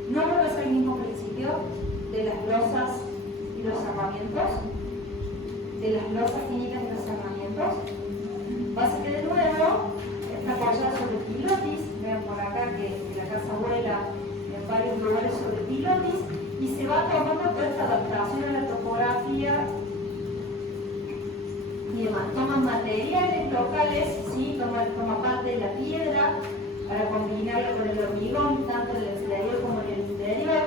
no vuelve a ser el mismo principio de las losas y los cerramientos, de las losas finitas y los cerramientos. Pasa que de nuevo está apoyada sobre pilotis, vean por acá que la casa vuela en varios lugares sobre pilotis y se va tomando toda esta adaptación a la topografía y demás. Toman materiales locales, ¿sí? toma parte de la piedra para combinarlo con el hormigón, tanto en el exterior como en el interior,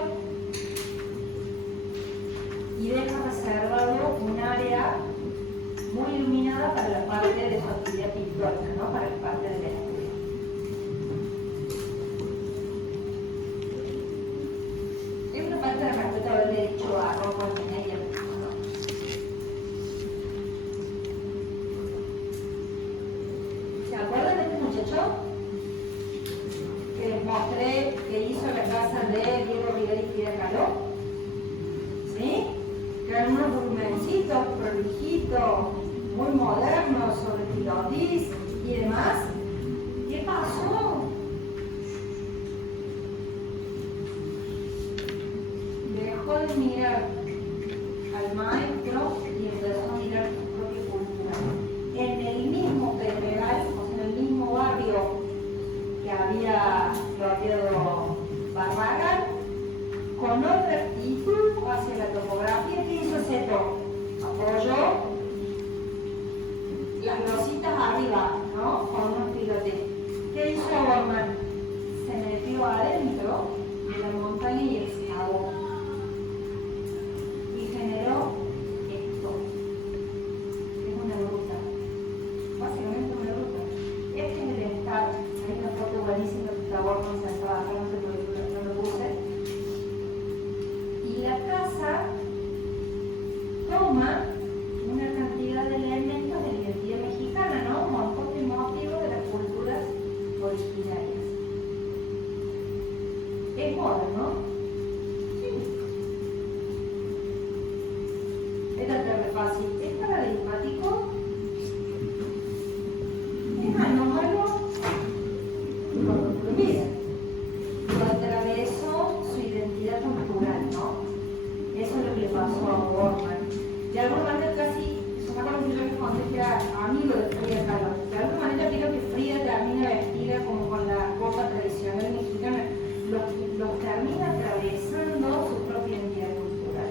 y deja reservado un área muy iluminada para la parte de su actividad pictórica, ¿no? Para la parte de la estudio. Es una parte de respeto haberle dicho a Rocco Almeida y a ¿no? ¿Se acuerdan de este muchacho? Que les mostré que hizo la casa de Diego Rivera y Frida Kahlo. ¿Sí? Que eran unos volumencitos, prolijitos, muy modernos, sobre pilotis y demás. ¿Qué pasó? Dejó de mirar al maestro y empezó a mirar su propia cultura. En el mismo Pedregal, o sea, en el mismo barrio que había floreado Barragán, con otra actitud hacia la topografía. ¿Qué hizo Seto? Apoyó las lositas arriba, ¿no? Con unos pilotes. ¿Qué hizo Bormann? Se metió adentro de la montaña y excavó. Y generó esto. Es una gruta. Básicamente una gruta. Este es el estar. Hay una foto buenísima que está Bormann sentada acá, no sé por qué no lo puse. Y la casa toma una cantidad de elementos de la identidad mexicana, ¿no? Un montón de motivos de las culturas originarias. ¿Es moderno? Sí. Es relativamente fácil. ¿Es paradigmático? ¿Es anómalo? Cuando lo miren. Lo atravesó su identidad cultural, ¿no? Eso es lo que le pasó a Bormann. De alguna manera casi, ¿se acuerdan que yo les conté que era amigo de Frida Kahlo? De alguna manera creo que Frida termina vestida como con la ropa tradicional mexicana, los termina atravesando su propia identidad cultural.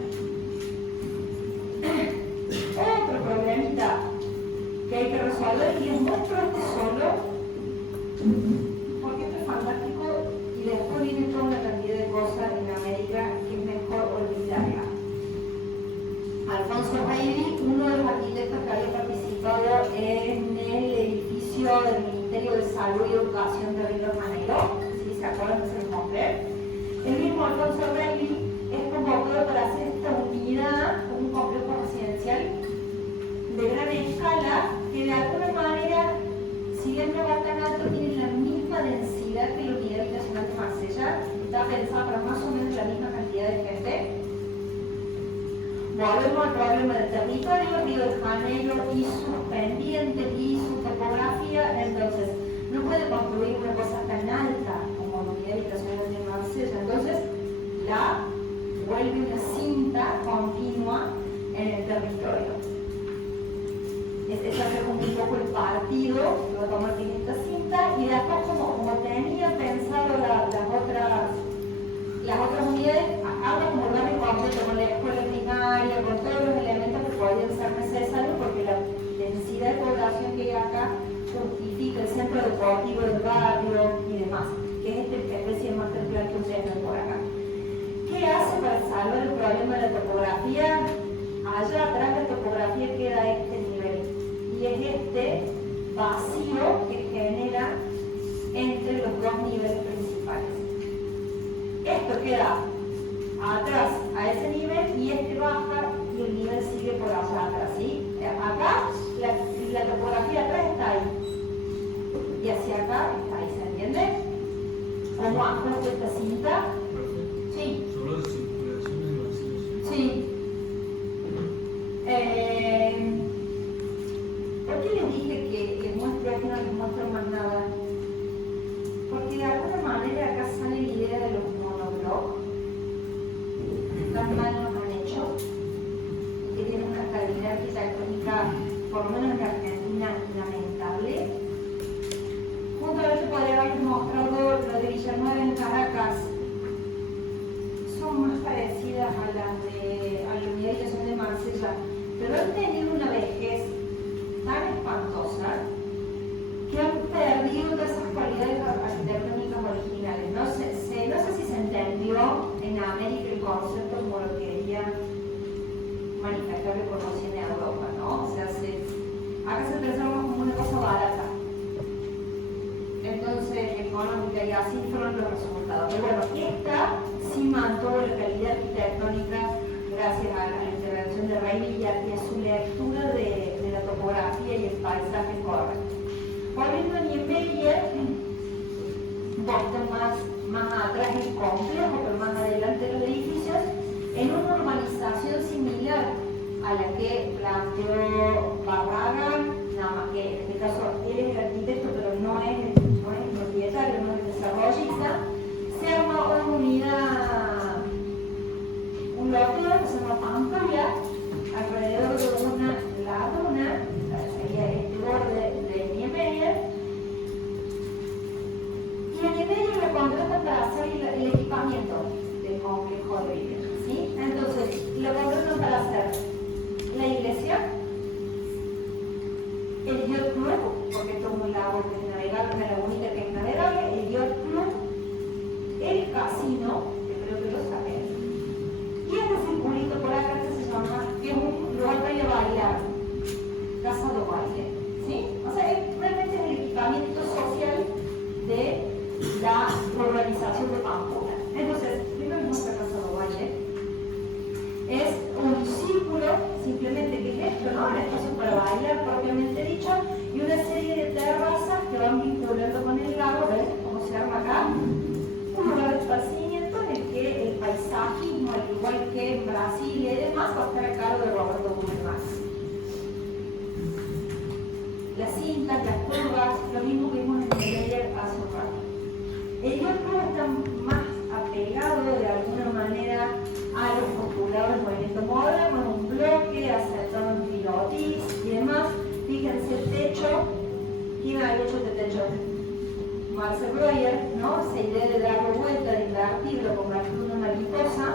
Otro problemita que hay que resolver, y les muestro este solo, porque esto es fantástico y después viene toda una cantidad de cosas en América que es mejor olvidarla. Alfonso Reilly, uno de los arquitectos que había participado en el edificio del Ministerio de Salud y Educación de Río de Janeiro, ¿sí? ¿Se acuerdan que se los mostré? El mismo Alfonso Reilly es convocado para hacer esta unidad, un complejo residencial de gran escala, que de alguna manera, si bien no va tan alto, tiene la misma densidad que la unidad habitacional de Marsella, está pensada para más o menos la misma cantidad de gente. Volvemos al problema del territorio, Río de Janeiro y sus pendientes y su topografía, entonces no puede construir una cosa tan alta como la unidad habitacional de Marsella, entonces la vuelve una cinta continua en el territorio. Es hacer un poco el partido, que va a tomar bien esta cinta ¿Cómo has puesto esta cinta? Perfecto. Sí. Solo de circulación y vacío. Sí. ¿Por qué les dije que muestro esto y no les muestro más nada? Porque de alguna manera acá sale la idea de los monoblogs. Tan mal nos han hecho. Que tienen una calidad arquitectónica, por lo menos en Argentina, lamentable. Junto a esto podría haber mostrado lo de Villanueva en Caracas. Son más parecidas a las de la unidad que son de Marsella, pero han tenido una vejez tan espantosa que han perdido todas esas cualidades arquitectónicas originales. No sé si se entendió en América el concepto como lo quería manifestar que conocía en Europa, ¿no? O sea, acá se pensaba como una cosa barata. Entonces, económica, y así fueron los resultados. Pero bueno, esta sí mantuvo la calidad arquitectónica gracias a la intervención de Ray Villar y a su lectura de la topografía y el paisaje correcto. Volviendo a Niemeyer, un poquito más atrás el complejo, pero más adelante los edificios, en una urbanización similar a la que planteó Barragan, nada más que en este caso él es el arquitecto, pero no es el propietario, no es el desarrollista, se arma una unidad, un lote que se llama Pampula, alrededor de una laguna, sería este borde de Niemeyer, y a Niemeyer le contratan para hacer el equipamiento del complejo de vivienda, ¿sí? Entonces, lo contratan para hacer la iglesia, el yacht club, porque esto es un lago que es navegable, una lagunita que es navegable, el yacht club, el casino, que creo que lo saben, y este circulito por acá que se llama, que es un lugar para ir a bailar, casa de baile, ¿sí? O sea, realmente es el equipamiento social de la urbanización de Pampula. Entonces, primero nuestra casa de baile es un círculo, simplemente que es esto, ¿no? El espacio para bailar propiamente dicho, y una serie de terrazas que van vinculando con el lago, ¿ves cómo se arma acá? Un lugar de esparcimiento en el que el paisajismo, al igual que en Brasil y demás, va a estar a cargo de Roberto Guzmán. Las cintas, las curvas, lo mismo que vimos en el taller hace un rato. El yacht club está más apegado de alguna manera a los postulados del movimiento moderno, un bloque aceptado en pilotis y demás. Fíjense el techo, ¿quién ha hecho este techo? Marcel Breuer, ¿no? Esa idea de darle vuelta, de invertirlo, convertirlo en una mariposa.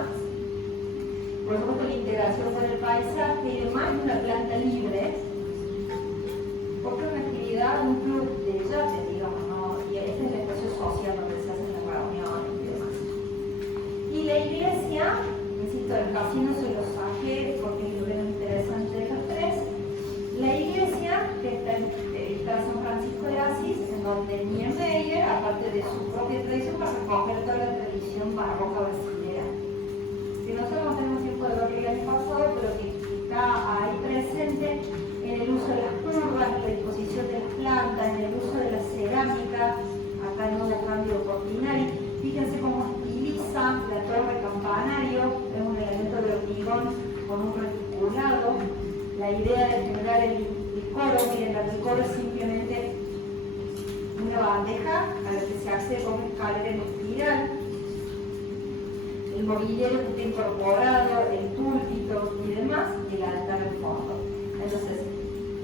Por supuesto, la integración con el paisaje y demás, y una planta libre, porque es una actividad, un club de yate, digamos, ¿no? Y este es el espacio social donde se hacen las reuniones y demás. Y la iglesia, insisto, el casino se lo saqué porque es lo menos interesante de los tres. La iglesia, que está en San Francisco de Asís, en donde Niemeyer, aparte de su propia tradición, va a recoger toda la tradición barroca brasilera. Que nosotros no tenemos tiempo de verlo el año pasado, pero que está ahí presente en el uso de las curvas, en la disposición de las plantas, en el uso de la cerámica, acá no de cambio Portinari. Fíjense cómo estiliza la torre campanario, es un elemento de hormigón con un reticulado. La idea de generar el coro, miren, el coro es simplemente una bandeja a la que se accede con una escalera en espiral. El mobiliario que está incorporado, el púlpito y demás, y el altar en fondo. Entonces,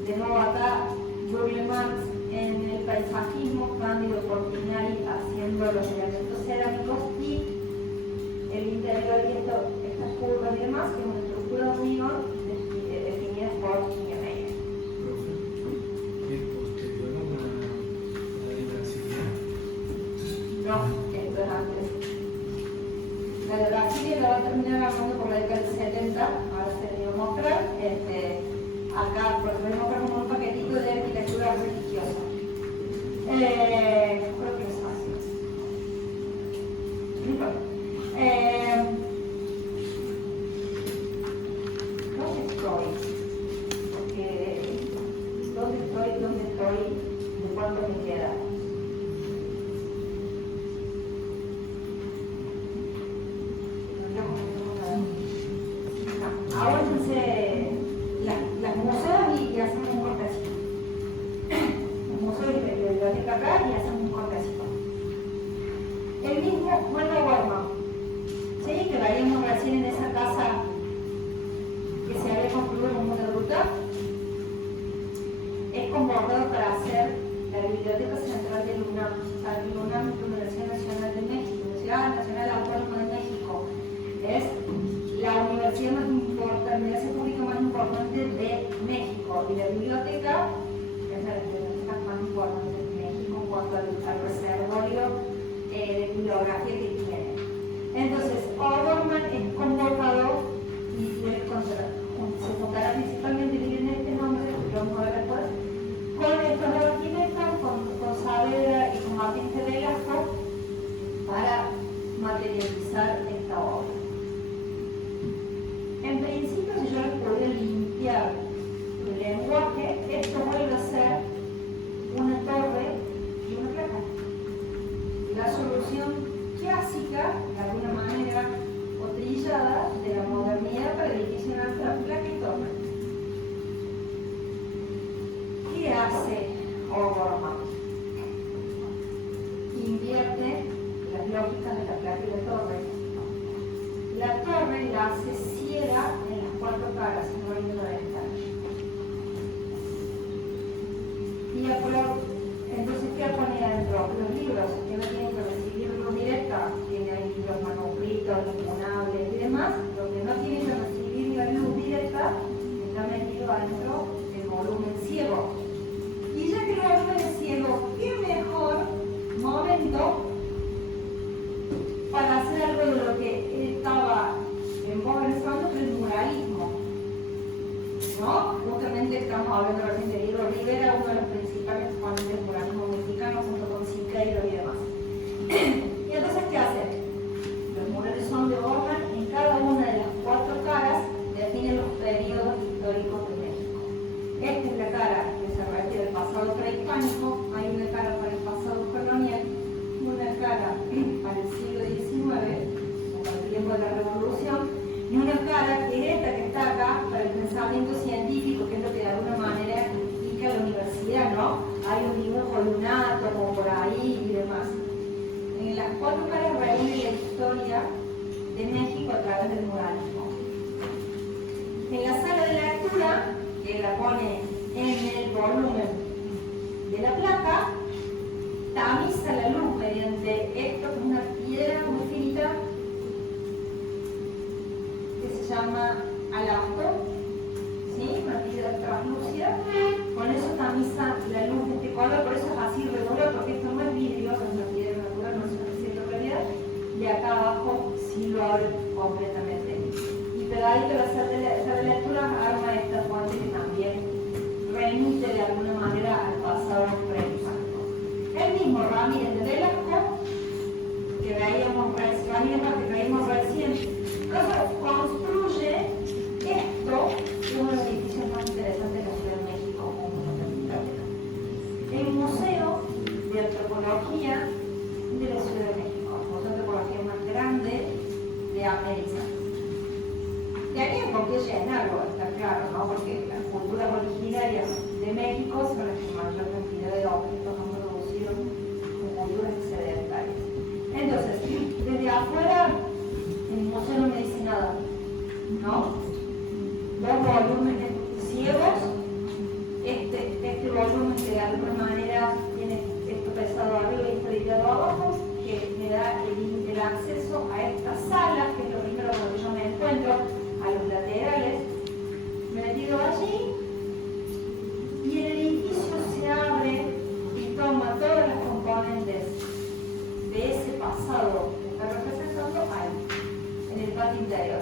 de nuevo acá, Julian Marx en el paisajismo, Cándido Portinari haciendo los elementos cerámicos y el interior y estas curvas y demás, que es una estructura de hormigón definida por Niemeyer. ¿Qué posterior a la de Brasilia? No, esto es antes. La de Brasilia la va a terminar armando por la década del 70, ahora se le va a mostrar. Acá, por ejemplo, mostramos un paquetito de arquitectura religiosa. Creo que es así. No importa. ¿Dónde estoy? Porque, ¿dónde estoy? ¿De cuánto me queda? El mismo Manuel Bormann, ¿sí? Que veíamos recién en esa casa que se había construido como una ruta, es convocado para hacer la Biblioteca Central del UNAM, la Universidad Nacional de México, Universidad Nacional Autónoma de México. Es la universidad más importante, la universidad pública más importante de México, y la biblioteca es la biblioteca más importante de México en cuanto al reservorio de bibliografía que tiene. Entonces, O'Gorman es convocado y se enfocará principalmente, miren este nombre, que vamos a ver después, con estos arquitectos, con Saavedra y con Martín de Velasco, para materializar esta obra. En principio, si yo les pudiera limpiar el lenguaje, esto vuelve a ser una torre y una placa. La solución clásica, de alguna manera, o trillada, de la modernidad para el edificio de la placa y torre. ¿Qué hace O'Gorman? Invierte las lógicas de la placa y la torre. La torre la hace ciega en las cuatro caras, no hay una ventana. Entonces, ¿qué pone adentro? Los libros, que no tienen que recibir luz directa, tiene ahí los manuscritos, los incunables y demás, donde no tienen que recibir la luz directa, está metido adentro el volumen ciego. Y ya que el volumen es ciego, ¿qué mejor momento para hacer algo de lo que estaba en boga en ese momento, que es el muralismo? ¿No? Justamente estamos hablando recién de Diego Rivera, uno de los principales exponentes del muralismo mexicano, junto con Siqueiro y demás. Y entonces, ¿qué hace? Los murales son de O'Gorman, en cada una de las cuatro caras definen los periodos históricos de México. Esta es la cara que se refiere al pasado prehispánico, hay una cara para el pasado colonial, una cara para el siglo XIX, o para el tiempo de la Revolución, y una cara que es esta que está acá para el pensamiento científico, que es lo que de alguna manera indica la universidad, ¿no? Hay un dibujo lunato como por ahí y demás. En las cuatro caras reúne la historia de México a través del muralismo. En la sala de lectura, que la pone en el volumen de la placa, tamiza la luz mediante esto, que es una piedra muy finita, que se llama alausto, ¿sí? Una piedra translúcida. Con eso tamiza la luz de este color, por eso es así regular, porque esto no es vidrio, es una piedra natural, no es una cierta realidad, y acá abajo sí lo abre completamente. Y pegadito a la sala de lectura arma esta fuente que también remite de alguna manera al pasado prehispánico. El mismo Ramírez de Velasco, que veíamos recién, construye esto, uno de los edificios más interesantes de la Ciudad de México, como una biblioteca. El Museo de Antropología de la Ciudad de México, el Museo de Antropología más grande de América. Tenían con qué llenarlo, está claro, ¿no? Porque las culturas originarias de México son las que mayor cantidad de objetos han producido en culturas sedentarias. Entonces, desde afuera, el museo no me dice nada, ¿no? Dos volúmenes ciegos, este volumen que de alguna manera tiene esto pesado arriba y esto editado abajo, que me da el acceso a esta sala, que es lo primero con lo que yo me encuentro, a los laterales, metido allí, y el edificio se abre y toma todas las componentes de ese pasado que está representando ahí, en el patio interior.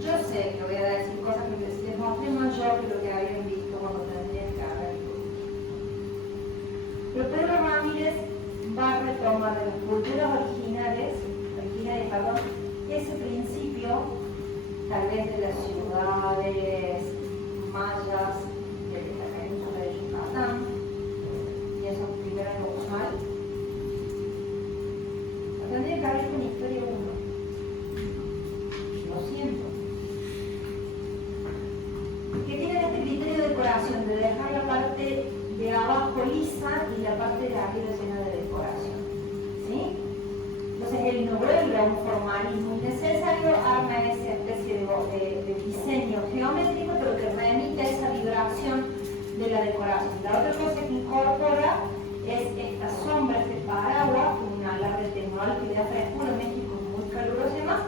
Yo sé que voy a decir cosas que les mostré más yo que lo que habían visto cuando tendrían que haber visto. Pero Pedro Ramírez va a retomar de las culturas originales, ese principio, tal vez de las ciudades mayas de la península de Yucatán, y eso primero en Uxmal, tendría que haber con historia 1. Lo siento. Que tienen este criterio de decoración, de dejar la parte de abajo lisa cornisa y la parte de arriba llena de decoración. ¿Sí? Entonces él no vuelve a un formalismo innecesario, arma esa especie de diseño geométrico, pero que remite a esa vibración de la decoración. La otra cosa que incorpora es esta sombra, este paraguas, con una alarde tecnológica que da frescura. En México es muy caluroso y demás.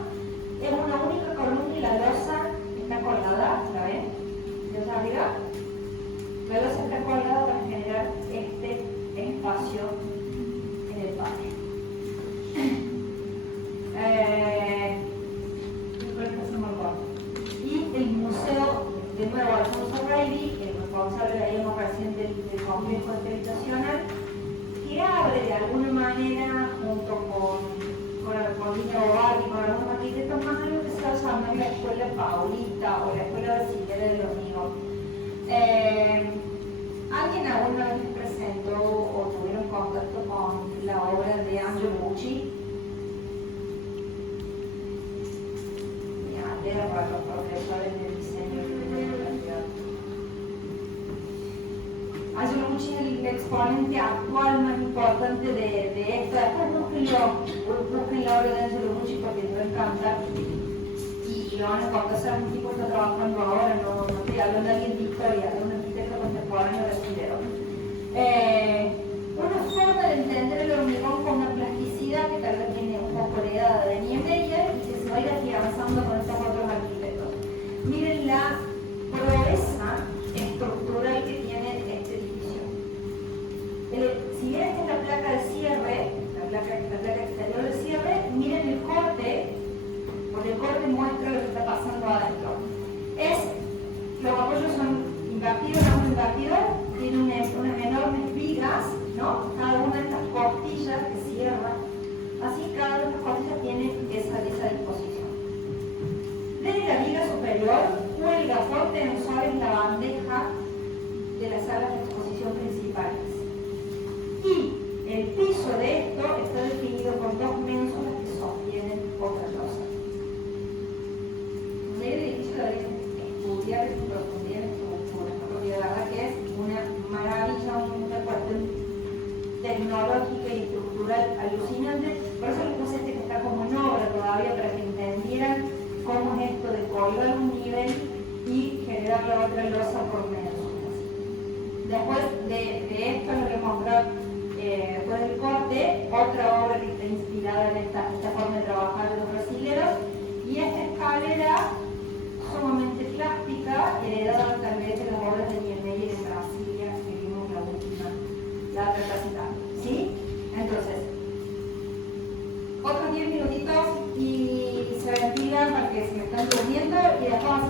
Es una única columna y la losa está colgada, ¿la ven? ¿De allá arriba? La losa está colgada para generar este espacio en el patio. Y el museo, de nuevo, Alfonso Reilly, el responsable de la recién del complejo habitacional, que abre de alguna manera, junto con Lina Bobardi y con algunos arquitectos más, algo que se va a llamar la Escuela Paulita o la Escuela Brasileña del Hormigón. ¿Alguien alguna vez les presentó o tuvieron contacto con la obra de Angelo Mucci? Era para los profesores de diseño de la ciudad. Angelo Mucci es el exponente actual más importante de esto. Después busquen la obra de Angelo Mucci porque les va a encantar y lo van a encontrar. Un tipo que está trabajando ahora, no estoy hablando de alguien de historia, de un arquitecto contemporáneo brasileño. Una forma de entender el hormigón con una plasticidad que tal vez tiene un poco de edad de Niemeyer y que se va a ir afianzando con estos otros arquitectos. Miren la proeza estructural que tiene este edificio. Si bien esta es la placa de cierre, la placa exterior de cierre, miren el corte, porque el corte muestra lo que está pasando adentro. Los apoyos son invertidos, no invertidos, tienen unas enormes vigas, ¿no? Cada una de estas costillas que cierra, así cada una de estas costillas tiene esa disposición. Desde la viga superior cuelga por tensores la bandeja de las salas de exposición principales. Y el piso de esto está definido con dos ménsulas que sostienen otra losa. El edificio debería estudiar en profundidad en estructuras, porque la verdad que es una maravilla, una cuestión tecnológica y estructural alucinante. Por eso les puse que está como en obra todavía, para que entendieran cómo es esto de colgar un nivel y generar la otra losa por ménsulas. Después de esto les voy a mostrar, después del corte, otra obra que está inspirada en esta forma de trabajar de los brasileros, y esta escalera sumamente plástica, heredada tal vez de las obras de Niemeyer en Brasilia, que vimos la otra casita. ¿Sí? Entonces, otros 10 minutitos y se ventilan para que se me están durmiendo y después vamos a